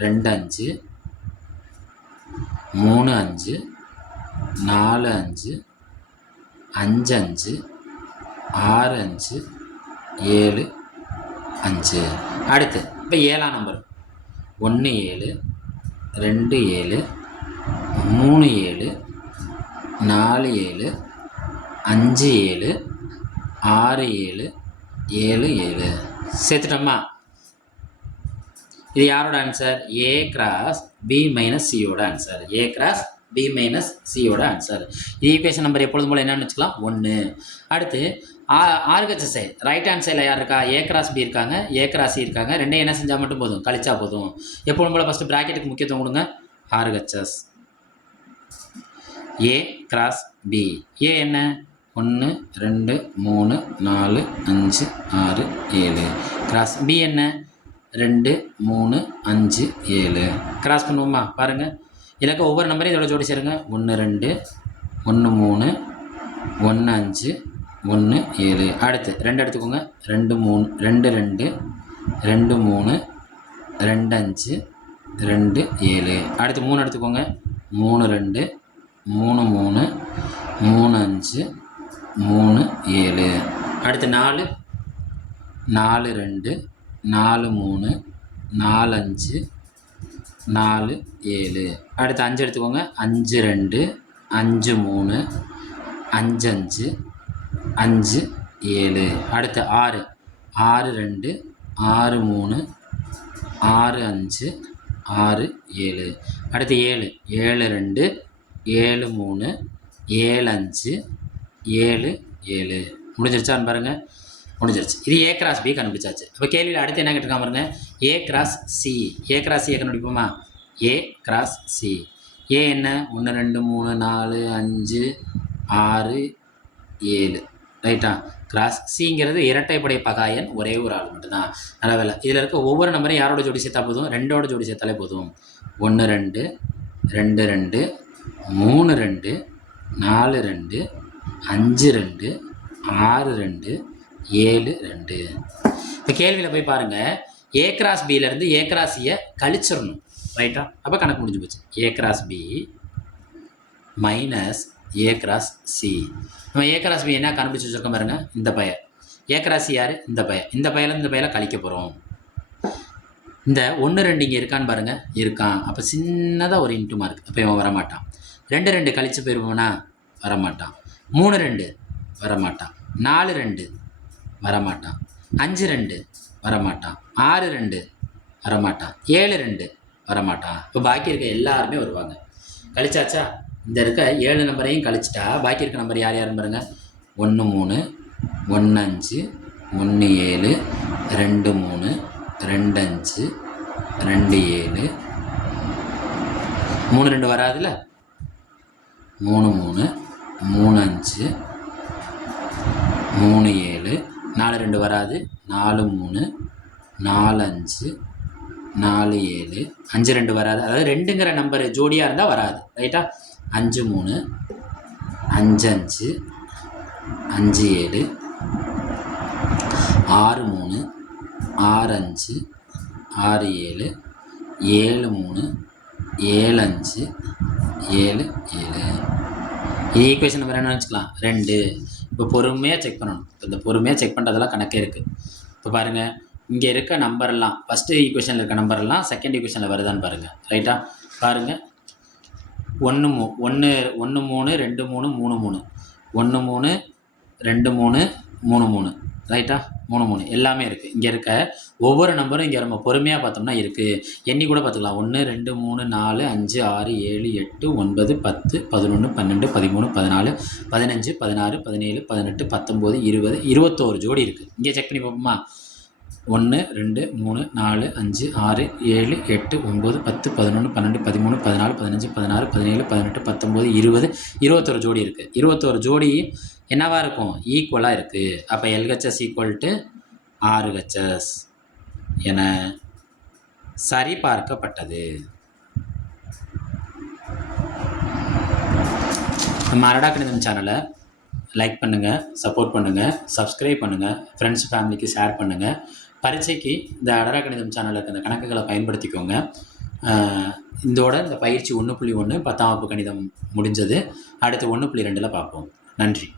2 5 3 5 4 5 5 5 6 5 7 5. அடுத்து இப்போ 7ஆம் நம்பர் 1 7 2 7 3 7 4 7 5 7 6 7 7 7. சேர்த்துட்டோமா? இது யாரோட answer? A cross B minus சியோட answer. A cross B minus சியோட ஆன்சர். இது ஈக்குவேஷன் நம்பர் எப்பொழுதும் போல் என்னென்னு வச்சுக்கலாம்? 1. அடுத்து ஆர்ஹெச்எஸ்ஐ ரைட் ஹேண்ட் சைடில் யார் இருக்கா? ஏ கிராஸ் பி இருக்காங்க, ஏ கிராஸ் சி இருக்காங்க. ரெண்டையும் என்ன செஞ்சால் மட்டும் போதும்? கழிச்சா போதும். எப்பொழுதும் போல் ஃபஸ்ட்டு ப்ராக்கெட்டுக்கு முக்கியத்துவம் கொடுங்க. RHS A cross B. A என்ன? 1 2 3 4 5 6 7. கிராஸ் பி என்ன? 2 3 5 7. கிராஸ் பண்ணுவோமா? பாருங்கள், இதில் ஒவ்வொரு நம்பரையும் இதோட ஜோடி சேருங்க. 1 2 1 3 1 5 1 7. அடுத்து 2 எடுத்துக்கோங்க. 2 3 2 2 2 3 2 5 2 7. அடுத்து 3 எடுத்துக்கோங்க. 3 2 3 3 3 5 3 7. அடுத்து 4 4 2 4 3 4 5 4 7. அடுத்து 5 எடுத்துக்கோங்க. 5 2 5 3 5 5 5 7. அடுத்து 6 6 2 6 3 6 5 6 7. அடுத்து 7 7 2 7 3 7 5 7 7. முடிஞ்சிருச்சான்னு பாருங்கள். முடிஞ்சிருச்சு. இது ஏ கிராஸ் பி கண்டுபிடிச்சாச்சு. அப்போ கேள்வியில் அடுத்து என்ன கேட்டிருக்காம பாருங்க? A cross C. A cross சியை கண்டுபிடிப்போமா? A cross C. ஏ என்ன? 1 2 3 4 5 6 7. ரைட்டா? கிராஸ் சிங்கிறது இரட்டைப்படை பகாயன், ஒரே ஒரு ஆள் மட்டும்தான். நல்ல வேலை. இதில் இருக்க ஒவ்வொரு நம்பரையும் யாரோட ஜோடி சேர்த்தா போதும்? 2ஓட ஜோடி சேர்த்தாலே போதும். 1 2 2 2 3 2 4 2 5 2 6 2 7 2. இப்போ கேள்வியில் போய் பாருங்கள். ஏ கிராஸ் பியிலேருந்து ஏ கிராஸ் சியை கழிச்சிடணும். ரைட்டா? அப்போ கணக்கு முடிஞ்சு போச்சு. A cross B minus A cross C. நம்ம ஏ கிராஸ் பி என்ன கண்டுபிடிச்சி வச்சுருக்கோம் பாருங்கள். இந்த பையன். ஏ கிராஸ் சி யார்? இந்த பையன். இந்த பையிலேருந்து இந்த பையில கழிக்க போகிறோம். இந்த 1 2 இங்கே இருக்கான்னு பாருங்கள். இருக்கான். அப்போ சின்னதாக ஒரு இன்ட்டு மார்க். அப்போ இவன் வரமாட்டான். 2 2 கழிச்சு போயிருவோம்னா வரமாட்டான். 3 2 வரமாட்டான். 4 2 வரமாட்டான். 5 2 வரமாட்டான். 6 2 வரமாட்டான். 7 2 வரமாட்டான். இப்போ பாக்கி இருக்க எல்லாருமே வருவாங்க. கழிச்சாச்சா? இந்த இருக்க 7 நம்பரையும் கழிச்சிட்டா பாக்கி இருக்க நம்பர் யார் யாருன்னு பாருங்கள். 1 3 1 5 1 7 2 3 2 5 2 7. 3 2 வராதுல்ல. 3 3 3 5 3 7. 4 2 வராது. 4 3 4 5 4 7. 5 2 வராது. அதாவது 2ங்கிற நம்பர் ஜோடியாக இருந்தால் வராது. ரைட்டா? 5 3 5 5 5 7. 6 3 6 5 6 7. 7 3 7 5 7 7. இது ஈக்குவேஷன் நம்பர் என்ன வச்சுக்கலாம்? 2. இப்போ பொறுமையாக செக் பண்ணணும். இப்போ இந்த பொறுமையாக செக் பண்ணுறதெல்லாம் கணக்கே இருக்குது. இப்போ பாருங்கள், இங்கே இருக்க நம்பர்லாம் ஃபஸ்ட்டு ஈக்குவேஷனில் இருக்க நம்பர்லாம் செகண்ட் ஈக்குவேஷனில் வருதான்னு பாருங்கள். ரைட்டா? பாருங்கள். 1 3 2 3 3 3 1 3 2 3 3 3. ரைட்டா? 3 3 எல்லாமே இருக்குது. இங்கே இருக்க ஒவ்வொரு நம்பரும் இங்கே நம்ம பொறுமையாக பார்த்தோம்னா இருக்குது. எண்ணி கூட பார்த்துக்கலாம். 1 2 3 4 5 6 7 8 9 10 11 12 13 14 15 16 17 18 19 20 21 ஜோடி இருக்குது. இங்கே செக் பண்ணி பார்ப்போமா? 1 2 3 4 5 6 7 8 9 10 11 12 13 14 15 16 17 18 19 20 21 ஜோடி இருக்குது. 21 ஜோடி என்னவா இருக்கும்? ஈக்குவலாக இருக்குது. அப்போ LHS ஈக்குவல் டு RHS என சரிபார்க்கப்பட்டது. நம்ம அரடா கணிதம் சேனலை லைக் பண்ணுங்கள், சப்போர்ட் பண்ணுங்கள், சப்ஸ்கிரைப் பண்ணுங்கள், ஃப்ரெண்ட்ஸ் ஃபேமிலிக்கு ஷேர் பண்ணுங்கள். பரீட்சைக்கு இந்த அரடா கணிதம் சேனலுக்கு அந்த கணக்குகளை பயன்படுத்திக்கோங்க. இதோட இந்த பயிற்சி 1.1 10ஆம் வகுப்பு கணிதம் முடிஞ்சது. அடுத்து 1.2 பார்ப்போம். நன்றி.